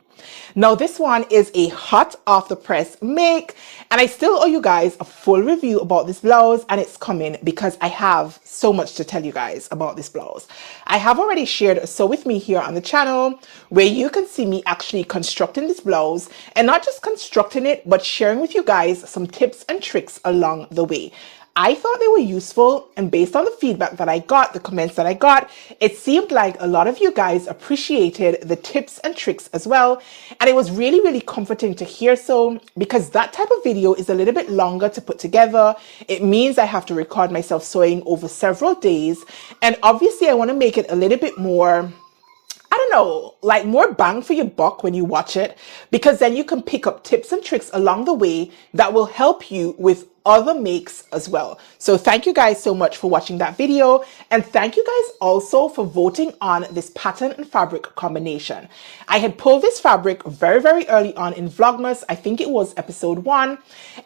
Now this one is a hot off the press make, and I still owe you guys a full review about this blouse, and it's coming because I have so much to tell you guys about this blouse. I have already shared a sew with me here on the channel where you can see me actually constructing this blouse, and not just constructing it, but sharing with you guys some tips and tricks along the way. I thought they were useful, and based on the feedback that I got, the comments that I got, it seemed like a lot of you guys appreciated the tips and tricks as well. And it was really, really comforting to hear so, because that type of video is a little bit longer to put together. It means I have to record myself sewing over several days. And obviously I want to make it a little bit more, I don't know, like more bang for your buck when you watch it, because then you can pick up tips and tricks along the way that will help you with other makes as well. So thank you guys so much for watching that video, and thank you guys also for voting on this pattern and fabric combination. I had pulled this fabric very, very early on in Vlogmas. I think it was episode 1, and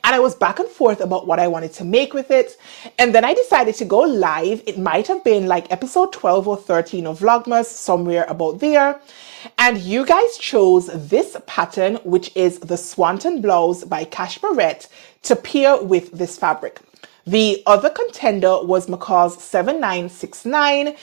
I was back and forth about what I wanted to make with it, and then I decided to go live. It might have been like episode 12 or 13 of Vlogmas, somewhere about there. And you guys chose this pattern, which is the Swanton blouse by Cash Barrett, to pair with this fabric. The other contender was McCall's 7969,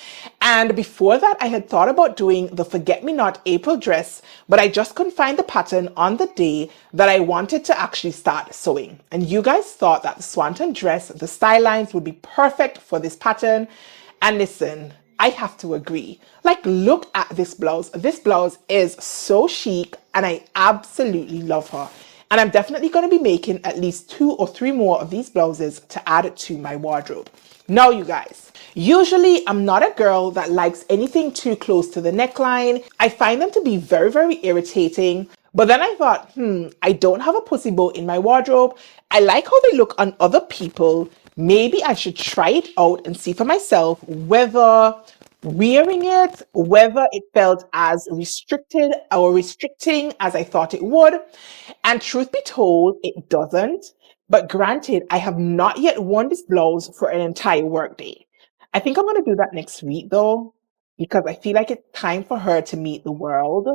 and before that I had thought about doing the Forget Me Not April dress, but I just couldn't find the pattern on the day that I wanted to actually start sewing. And you guys thought that the Swanton dress, the style lines would be perfect for this pattern, and listen, I have to agree. Like, look at this blouse. This blouse is so chic and I absolutely love her. And I'm definitely going to be making at least 2 or 3 more of these blouses to add to my wardrobe. Now, you guys, usually I'm not a girl that likes anything too close to the neckline. I find them to be very, very irritating. But then I thought, I don't have a pussy bow in my wardrobe. I like how they look on other people. Maybe I should try it out and see for myself whether wearing it, whether it felt as restricted or restricting as I thought it would. And truth be told, it doesn't. But granted, I have not yet worn this blouse for an entire workday. I think I'm going to do that next week though, because I feel like it's time for her to meet the world.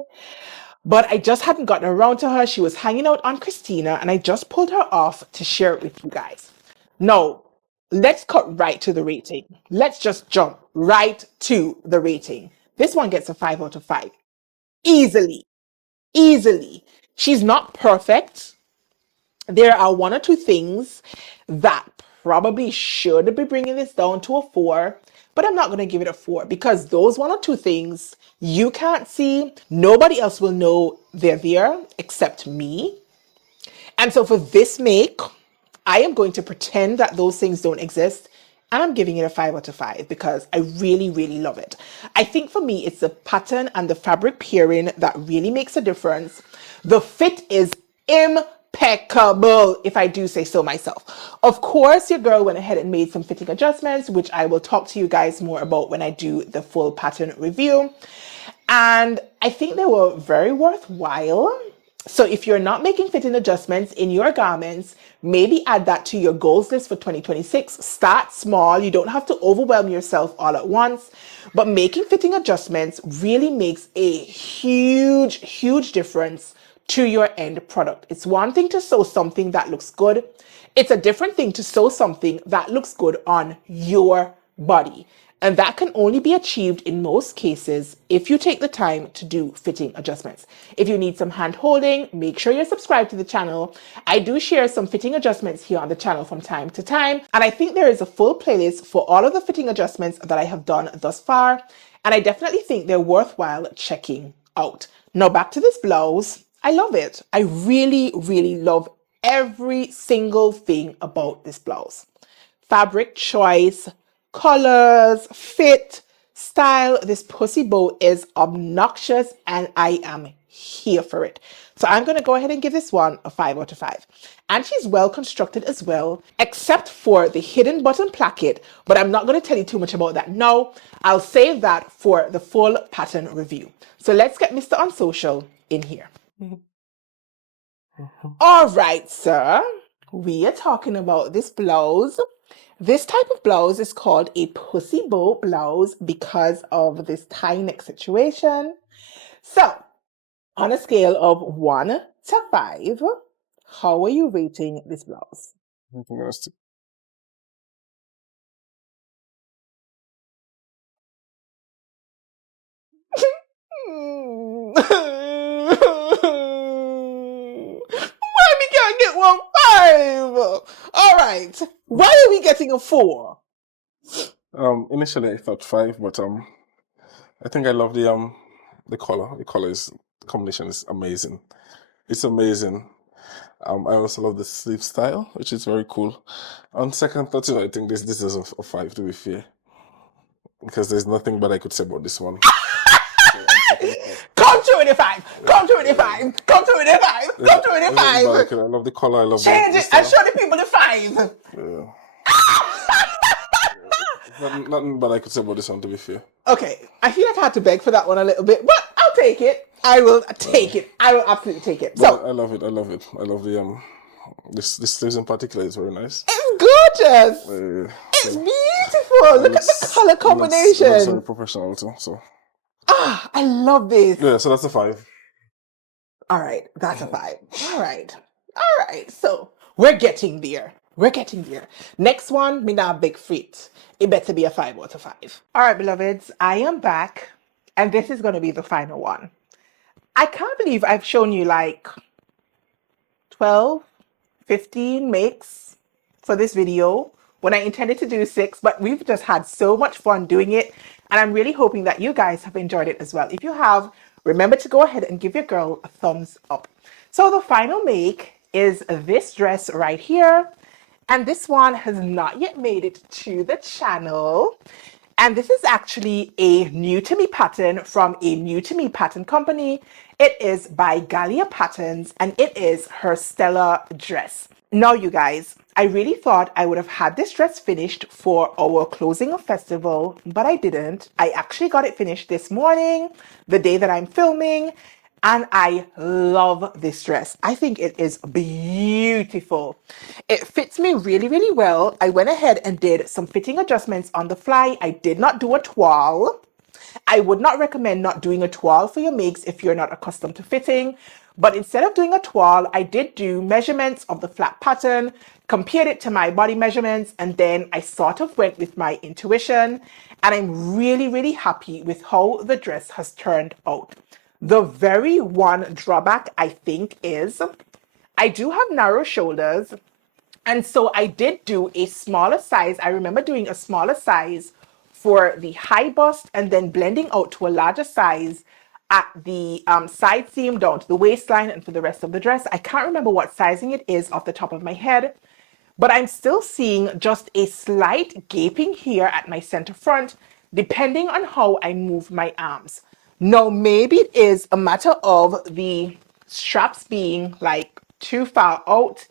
But I just hadn't gotten around to her. She was hanging out on Christina, and I just pulled her off to share it with you guys. No, let's cut right to the rating. Let's just jump right to the rating. This one gets a 5 out of 5. Easily, easily. She's not perfect. There are 1 or 2 things that probably should be bringing this down to a 4, but I'm not going to give it a 4 because those 1 or 2 things you can't see. Nobody else will know they're there except me. And so for this make, I am going to pretend that those things don't exist. And I'm giving it a 5 out of 5 because I really, really love it. I think for me, it's the pattern and the fabric pairing that really makes a difference. The fit is impeccable, if I do say so myself. Of course, your girl went ahead and made some fitting adjustments, which I will talk to you guys more about when I do the full pattern review. And I think they were very worthwhile. So if you're not making fitting adjustments in your garments, maybe add that to your goals list for 2026. Start small. You don't have to overwhelm yourself all at once. But making fitting adjustments really makes a huge, huge difference to your end product. It's one thing to sew something that looks good. It's a different thing to sew something that looks good on your body. And that can only be achieved in most cases if you take the time to do fitting adjustments. If you need some hand holding, make sure you're subscribed to the channel. I do share some fitting adjustments here on the channel from time to time. And I think there is a full playlist for all of the fitting adjustments that I have done thus far. And I definitely think they're worthwhile checking out. Now back to this blouse. I love it. I really, really love every single thing about this blouse. Fabric choice, colors, fit, style. This pussy bow is obnoxious and I am here for it. So I'm going to go ahead and give this one a 5 out of 5. And she's well constructed as well, except for the hidden button placket. But I'm not going to tell you too much about that now. I'll save that for the full pattern review. So let's get Mr. Unsocial in here. All right, sir. We are talking about this blouse. This type of blouse is called a pussy bow blouse because of this tie neck situation. So, on a scale of 1 to 5, how are you rating this blouse? I'm gonna stick. Why we can't get 1 5? All right. Why are we getting a 4? Initially I thought 5, but I think I love the color. The combination is amazing. It's amazing. I also love the sleeve style, which is very cool. On second thought, I think this is a 5 to be fair, because there's nothing bad I could say about this one. Come to it at 5. Come to it at 5. Come to it at 5. Come to it at 5. I love the color. I love Change the it and style. show the people the 5. Yeah. Nothing bad I could say about this one, to be fair. Okay, I feel like I had to beg for that one a little bit, but I'll take it. I will take it. I will absolutely take it. But So, I love it. I love it. I love the this sleeves in particular is very nice. it's gorgeous. It's So beautiful. Look at the color looks very combination. professional too. So Ah, I love this. yeah, so that's a 5. All right, that's a 5. All right. All right. So we're getting there. We're getting there. Next one, me not big fit. It better be a 5 out of 5. All right, beloveds, I am back, and this is going to be the final one. I can't believe I've shown you like 12, 15 makes for this video when I intended to do 6, but we've just had so much fun doing it. And I'm really hoping that you guys have enjoyed it as well. If you have, remember to go ahead and give your girl a thumbs up. So the final make is this dress right here. And this one has not yet made it to the channel. And this is actually a new to me pattern from a new to me pattern company. It is by Galia Patterns and it is her Stella dress. Now, you guys, I really thought I would have had this dress finished for our closing of festival, but I didn't. I actually got it finished this morning, the day that I'm filming, and I love this dress. I think it is beautiful. It fits me really, really well. I went ahead and did some fitting adjustments on the fly. I did not do a toile. I would not recommend not doing a toile for your makes if you're not accustomed to fitting. But instead of doing a toile, I did do measurements of the flat pattern, compared it to my body measurements, and then I sort of went with my intuition. And I'm really, really happy with how the dress has turned out. The very one drawback, I think, is I do have narrow shoulders. And so I did do a smaller size. I remember doing a smaller size for the high bust and then blending out to a larger size at the side seam down to the waistline and for the rest of the dress. I can't remember what sizing it is off the top of my head, but I'm still seeing just a slight gaping here at my center front, depending on how I move my arms. Now, maybe it is a matter of the straps being like too far out.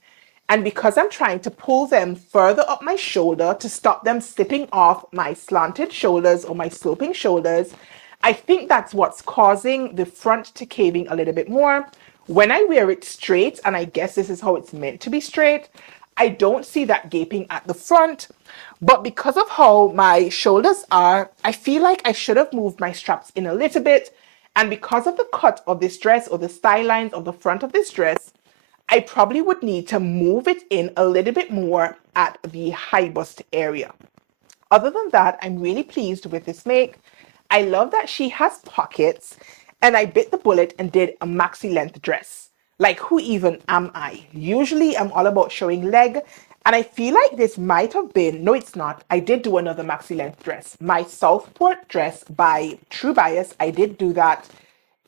And because I'm trying to pull them further up my shoulder to stop them slipping off my slanted shoulders or my sloping shoulders, I think that's what's causing the front to caving a little bit more. When I wear it straight, and I guess this is how it's meant to be straight, I don't see that gaping at the front. But because of how my shoulders are, I feel like I should have moved my straps in a little bit. And because of the cut of this dress or the style lines of the front of this dress, I probably would need to move it in a little bit more at the high bust area. Other than that, I'm really pleased with this make. I love that she has pockets, and I bit the bullet and did a maxi length dress. Like, who even am I? Usually I'm all about showing leg, and I feel like this might have been, no it's not, I did do another maxi length dress. My Southport dress by True Bias, I did do that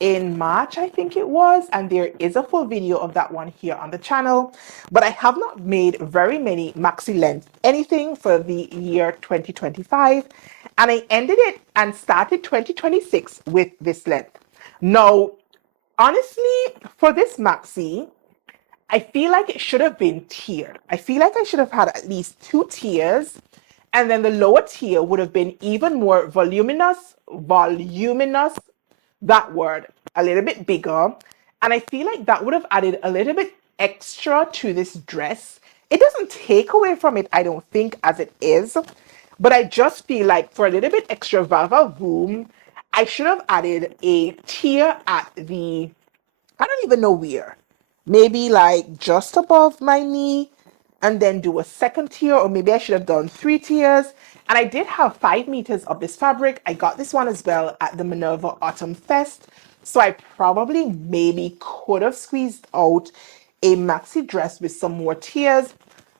in March, I think it was, and there is a full video of that one here on the channel. But I have not made very many maxi length anything for the year 2025, and I ended it and started 2026 with this length. Now, honestly, for this maxi, I feel like it should have been tiered. I feel like I should have had at least 2 tiers, and then the lower tier would have been even more voluminous, that word, a little bit bigger. And I feel like that would have added a little bit extra to this dress. It doesn't take away from it, I don't think, as it is. But I just feel like for a little bit extra room, I should have added a tier at the, I don't even know where. Maybe like just above my knee, and then do a second tier, or maybe I should have done 3 tiers. And I did have 5 meters of this fabric. I got this one as well at the Minerva Autumn Fest. So I probably maybe could have squeezed out a maxi dress with some more tiers.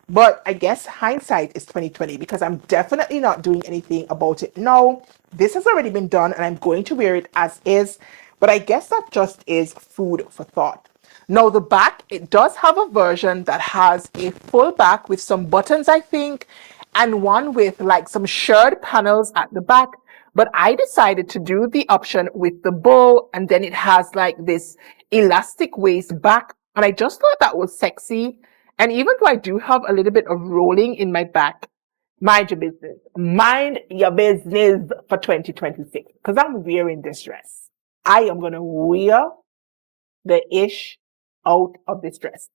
But I guess hindsight is 2020, because I'm definitely not doing anything about it now. This has already been done and I'm going to wear it as is. But I guess that just is food for thought. Now the back, it does have a version that has a full back with some buttons, I think, and one with like some shirred panels at the back. But I decided to do the option with the bow, and then it has like this elastic waist back. And I just thought that was sexy. And even though I do have a little bit of rolling in my back, mind your business. Mind your business for 2026. Because I'm wearing this dress. I am going to wear the ish out of this dress.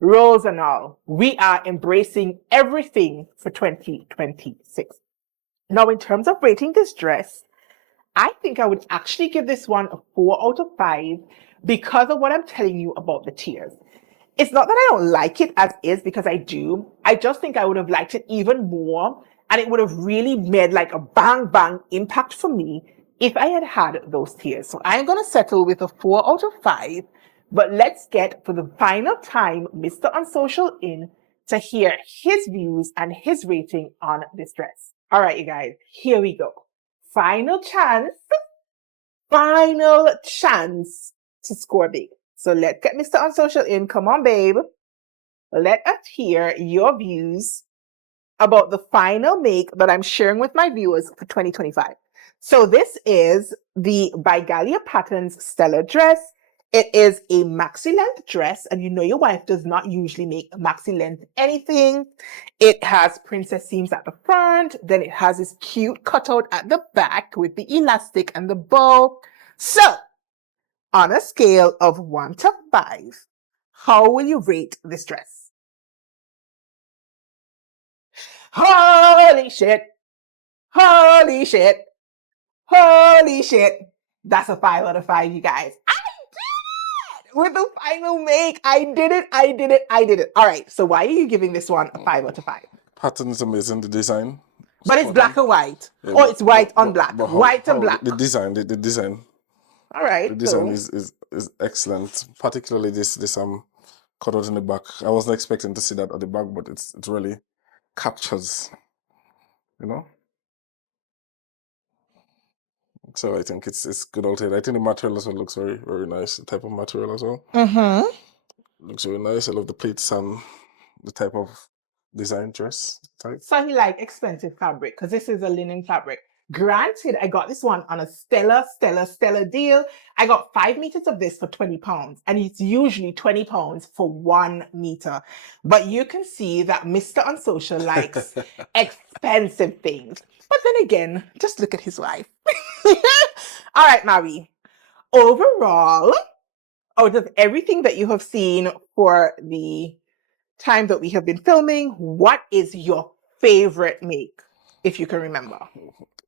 Rolls and all, we are embracing everything for 2026. Now, in terms of rating this dress, I think I would actually give this one a 4 out of 5 because of what I'm telling you about the tiers. It's not that I don't like it as is, because I do. I just think I would have liked it even more, and it would have really made like a bang bang impact for me if I had had those tiers. So I'm going to settle with a 4 out of 5. But let's get, for the final time, Mr. Unsocial in to hear his views and his rating on this dress. All right, you guys, here we go. final chance to score big. So let's get Mr. Unsocial in. Come on, babe. Let us hear your views about the final make that I'm sharing with my viewers for 2025. So this is the by Galia Patterns Stellar dress. It is a maxi length dress, and you know your wife does not usually make a maxi length anything. It has princess seams at the front, then it has this cute cutout at the back with the elastic and the bow. So, on a scale of 1 to 5, how will you rate this dress? Holy shit! Holy shit! Holy shit! That's a 5 out of 5, you guys. I did it! With the final make, I did it. All right, so why are you giving this one a 5 out of 5? Pattern is amazing. The design. But it's black and white. Yeah, Or it's white on black. White and black. The design. All right. The design is excellent. Particularly this cutout in the back. I wasn't expecting to see that at the back, but it really captures, you know. So I think it's good altered. I think the material as well looks very, very nice. The type of material as well. Looks very nice. I love the pleats and the type of design dress type. So he like expensive fabric because this is a linen fabric. Granted, I got this one on a stellar deal. I got 5 meters of this for £20, and it's usually £20 for 1 meter. But you can see that Mr. Unsocial likes expensive things. But then again, just look at his wife. All right, Marie. Overall, out of everything that you have seen for the time that we have been filming, what is your favorite make, if you can remember?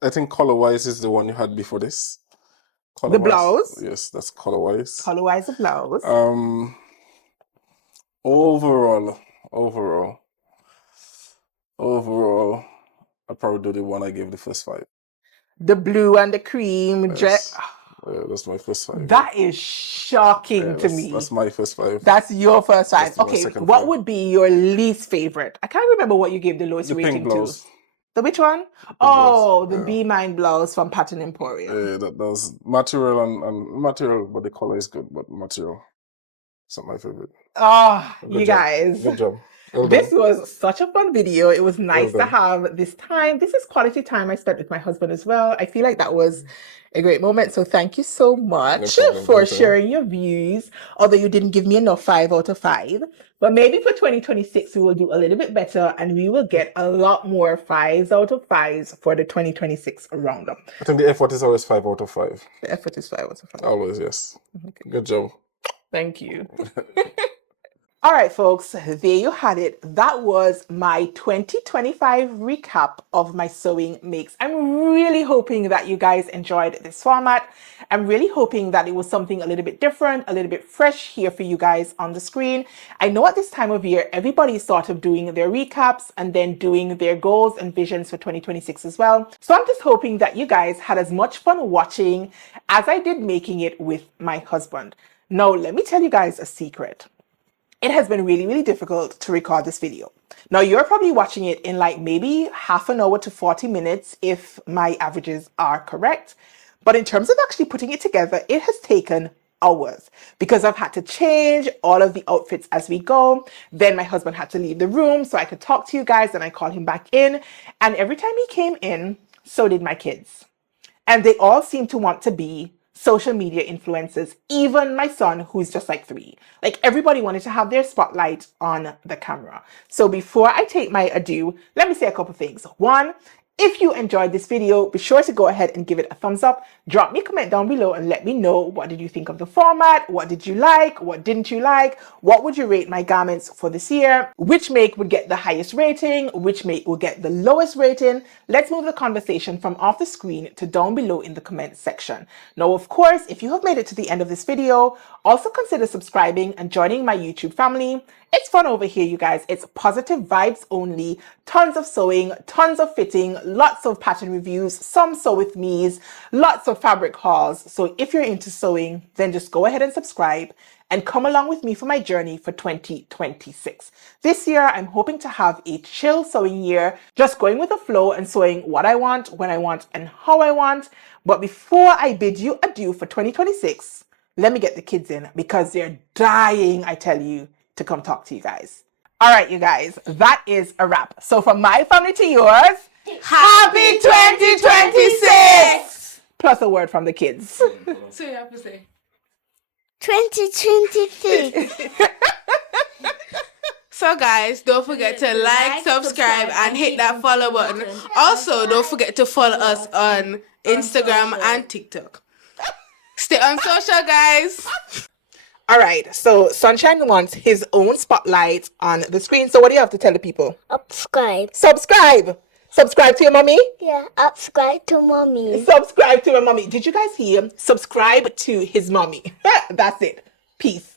I think color-wise is the one you had before this. The blouse? Yes, that's color-wise. Color-wise, the blouse. Overall, I'd probably do the one I gave the first 5. The blue and the cream dress. Yeah, that's my first 5. That is shocking to me. That's my first 5. That's your first 5. That's my Okay, second what 5. would be your least favorite? I can't remember what you gave the lowest The rating pink to. blouse. The which one? blouse, The yeah. Be Mine blouse from Pattern Emporium. Yeah, that's material and material, but the color is good, but material. It's not my favorite. Oh, Good you job. guys. Good job. Well This done. was such a fun video. It was nice to done. have this time. This is quality time I spent with my husband as well. I feel like that was a great moment. So thank you so much problem. for Anytime. sharing your views. Although you didn't give me enough 5 out of 5. But maybe for 2026, we will do a little bit better and we will get a lot more 5s out of 5s for the 2026 roundup. I think the effort is always 5 out of 5. The effort is 5 out of 5. Always, yes. Okay. Good job. Thank you. All right, folks, there you had it. That was my 2025 recap of my sewing makes. I'm really hoping that you guys enjoyed this format. I'm really hoping that it was something a little bit different, a little bit fresh here for you guys on the screen. I know at this time of year, everybody's sort of doing their recaps and then doing their goals and visions for 2026 as well. So I'm just hoping that you guys had as much fun watching as I did making it with my husband. Now, let me tell you guys a secret. It has been really, really difficult to record this video. Now, you're probably watching it in like maybe half an hour to 40 minutes if my averages are correct. But in terms of actually putting it together, it has taken hours because I've had to change all of the outfits as we go. Then my husband had to leave the room so I could talk to you guys, and I called him back in. And every time he came in, so did my kids. And they all seem to want to be social media influencers, even my son, who's just like 3. Like, everybody wanted to have their spotlight on the camera. So before I take my adieu, let me say a couple things. 1, if you enjoyed this video, be sure to go ahead and give it a thumbs up. Drop me a comment down below and let me know, what did you think of the format? What did you like? What didn't you like? What would you rate my garments for this year? Which make would get the highest rating? Which make will get the lowest rating? Let's move the conversation from off the screen to down below in the comments section. Now, of course, if you have made it to the end of this video, also consider subscribing and joining my YouTube family. It's fun over here, you guys. It's positive vibes only. Tons of sewing, tons of fitting, lots of pattern reviews, some sew with me's, lots of fabric hauls. So if you're into sewing, then just go ahead and subscribe and come along with me for my journey for 2026. This year, I'm hoping to have a chill sewing year, just going with the flow and sewing what I want, when I want, and how I want. But before I bid you adieu for 2026, let me get the kids in because they're dying, I tell you, to come talk to you guys. All right, you guys, that is a wrap. So from my family to yours, happy 2026! Plus a word from the kids. So you have to say 2026. So guys, don't forget to like, subscribe, and hit that follow button. Also, don't forget to follow us on Instagram and TikTok. Stay on social, guys. All right, so Sunshine wants his own spotlight on the screen. So what do you have to tell the people? Subscribe. Subscribe. Subscribe to your mommy. Yeah, subscribe to mommy. Subscribe to your mommy. Did you guys hear him? Subscribe to his mommy. That's it. Peace.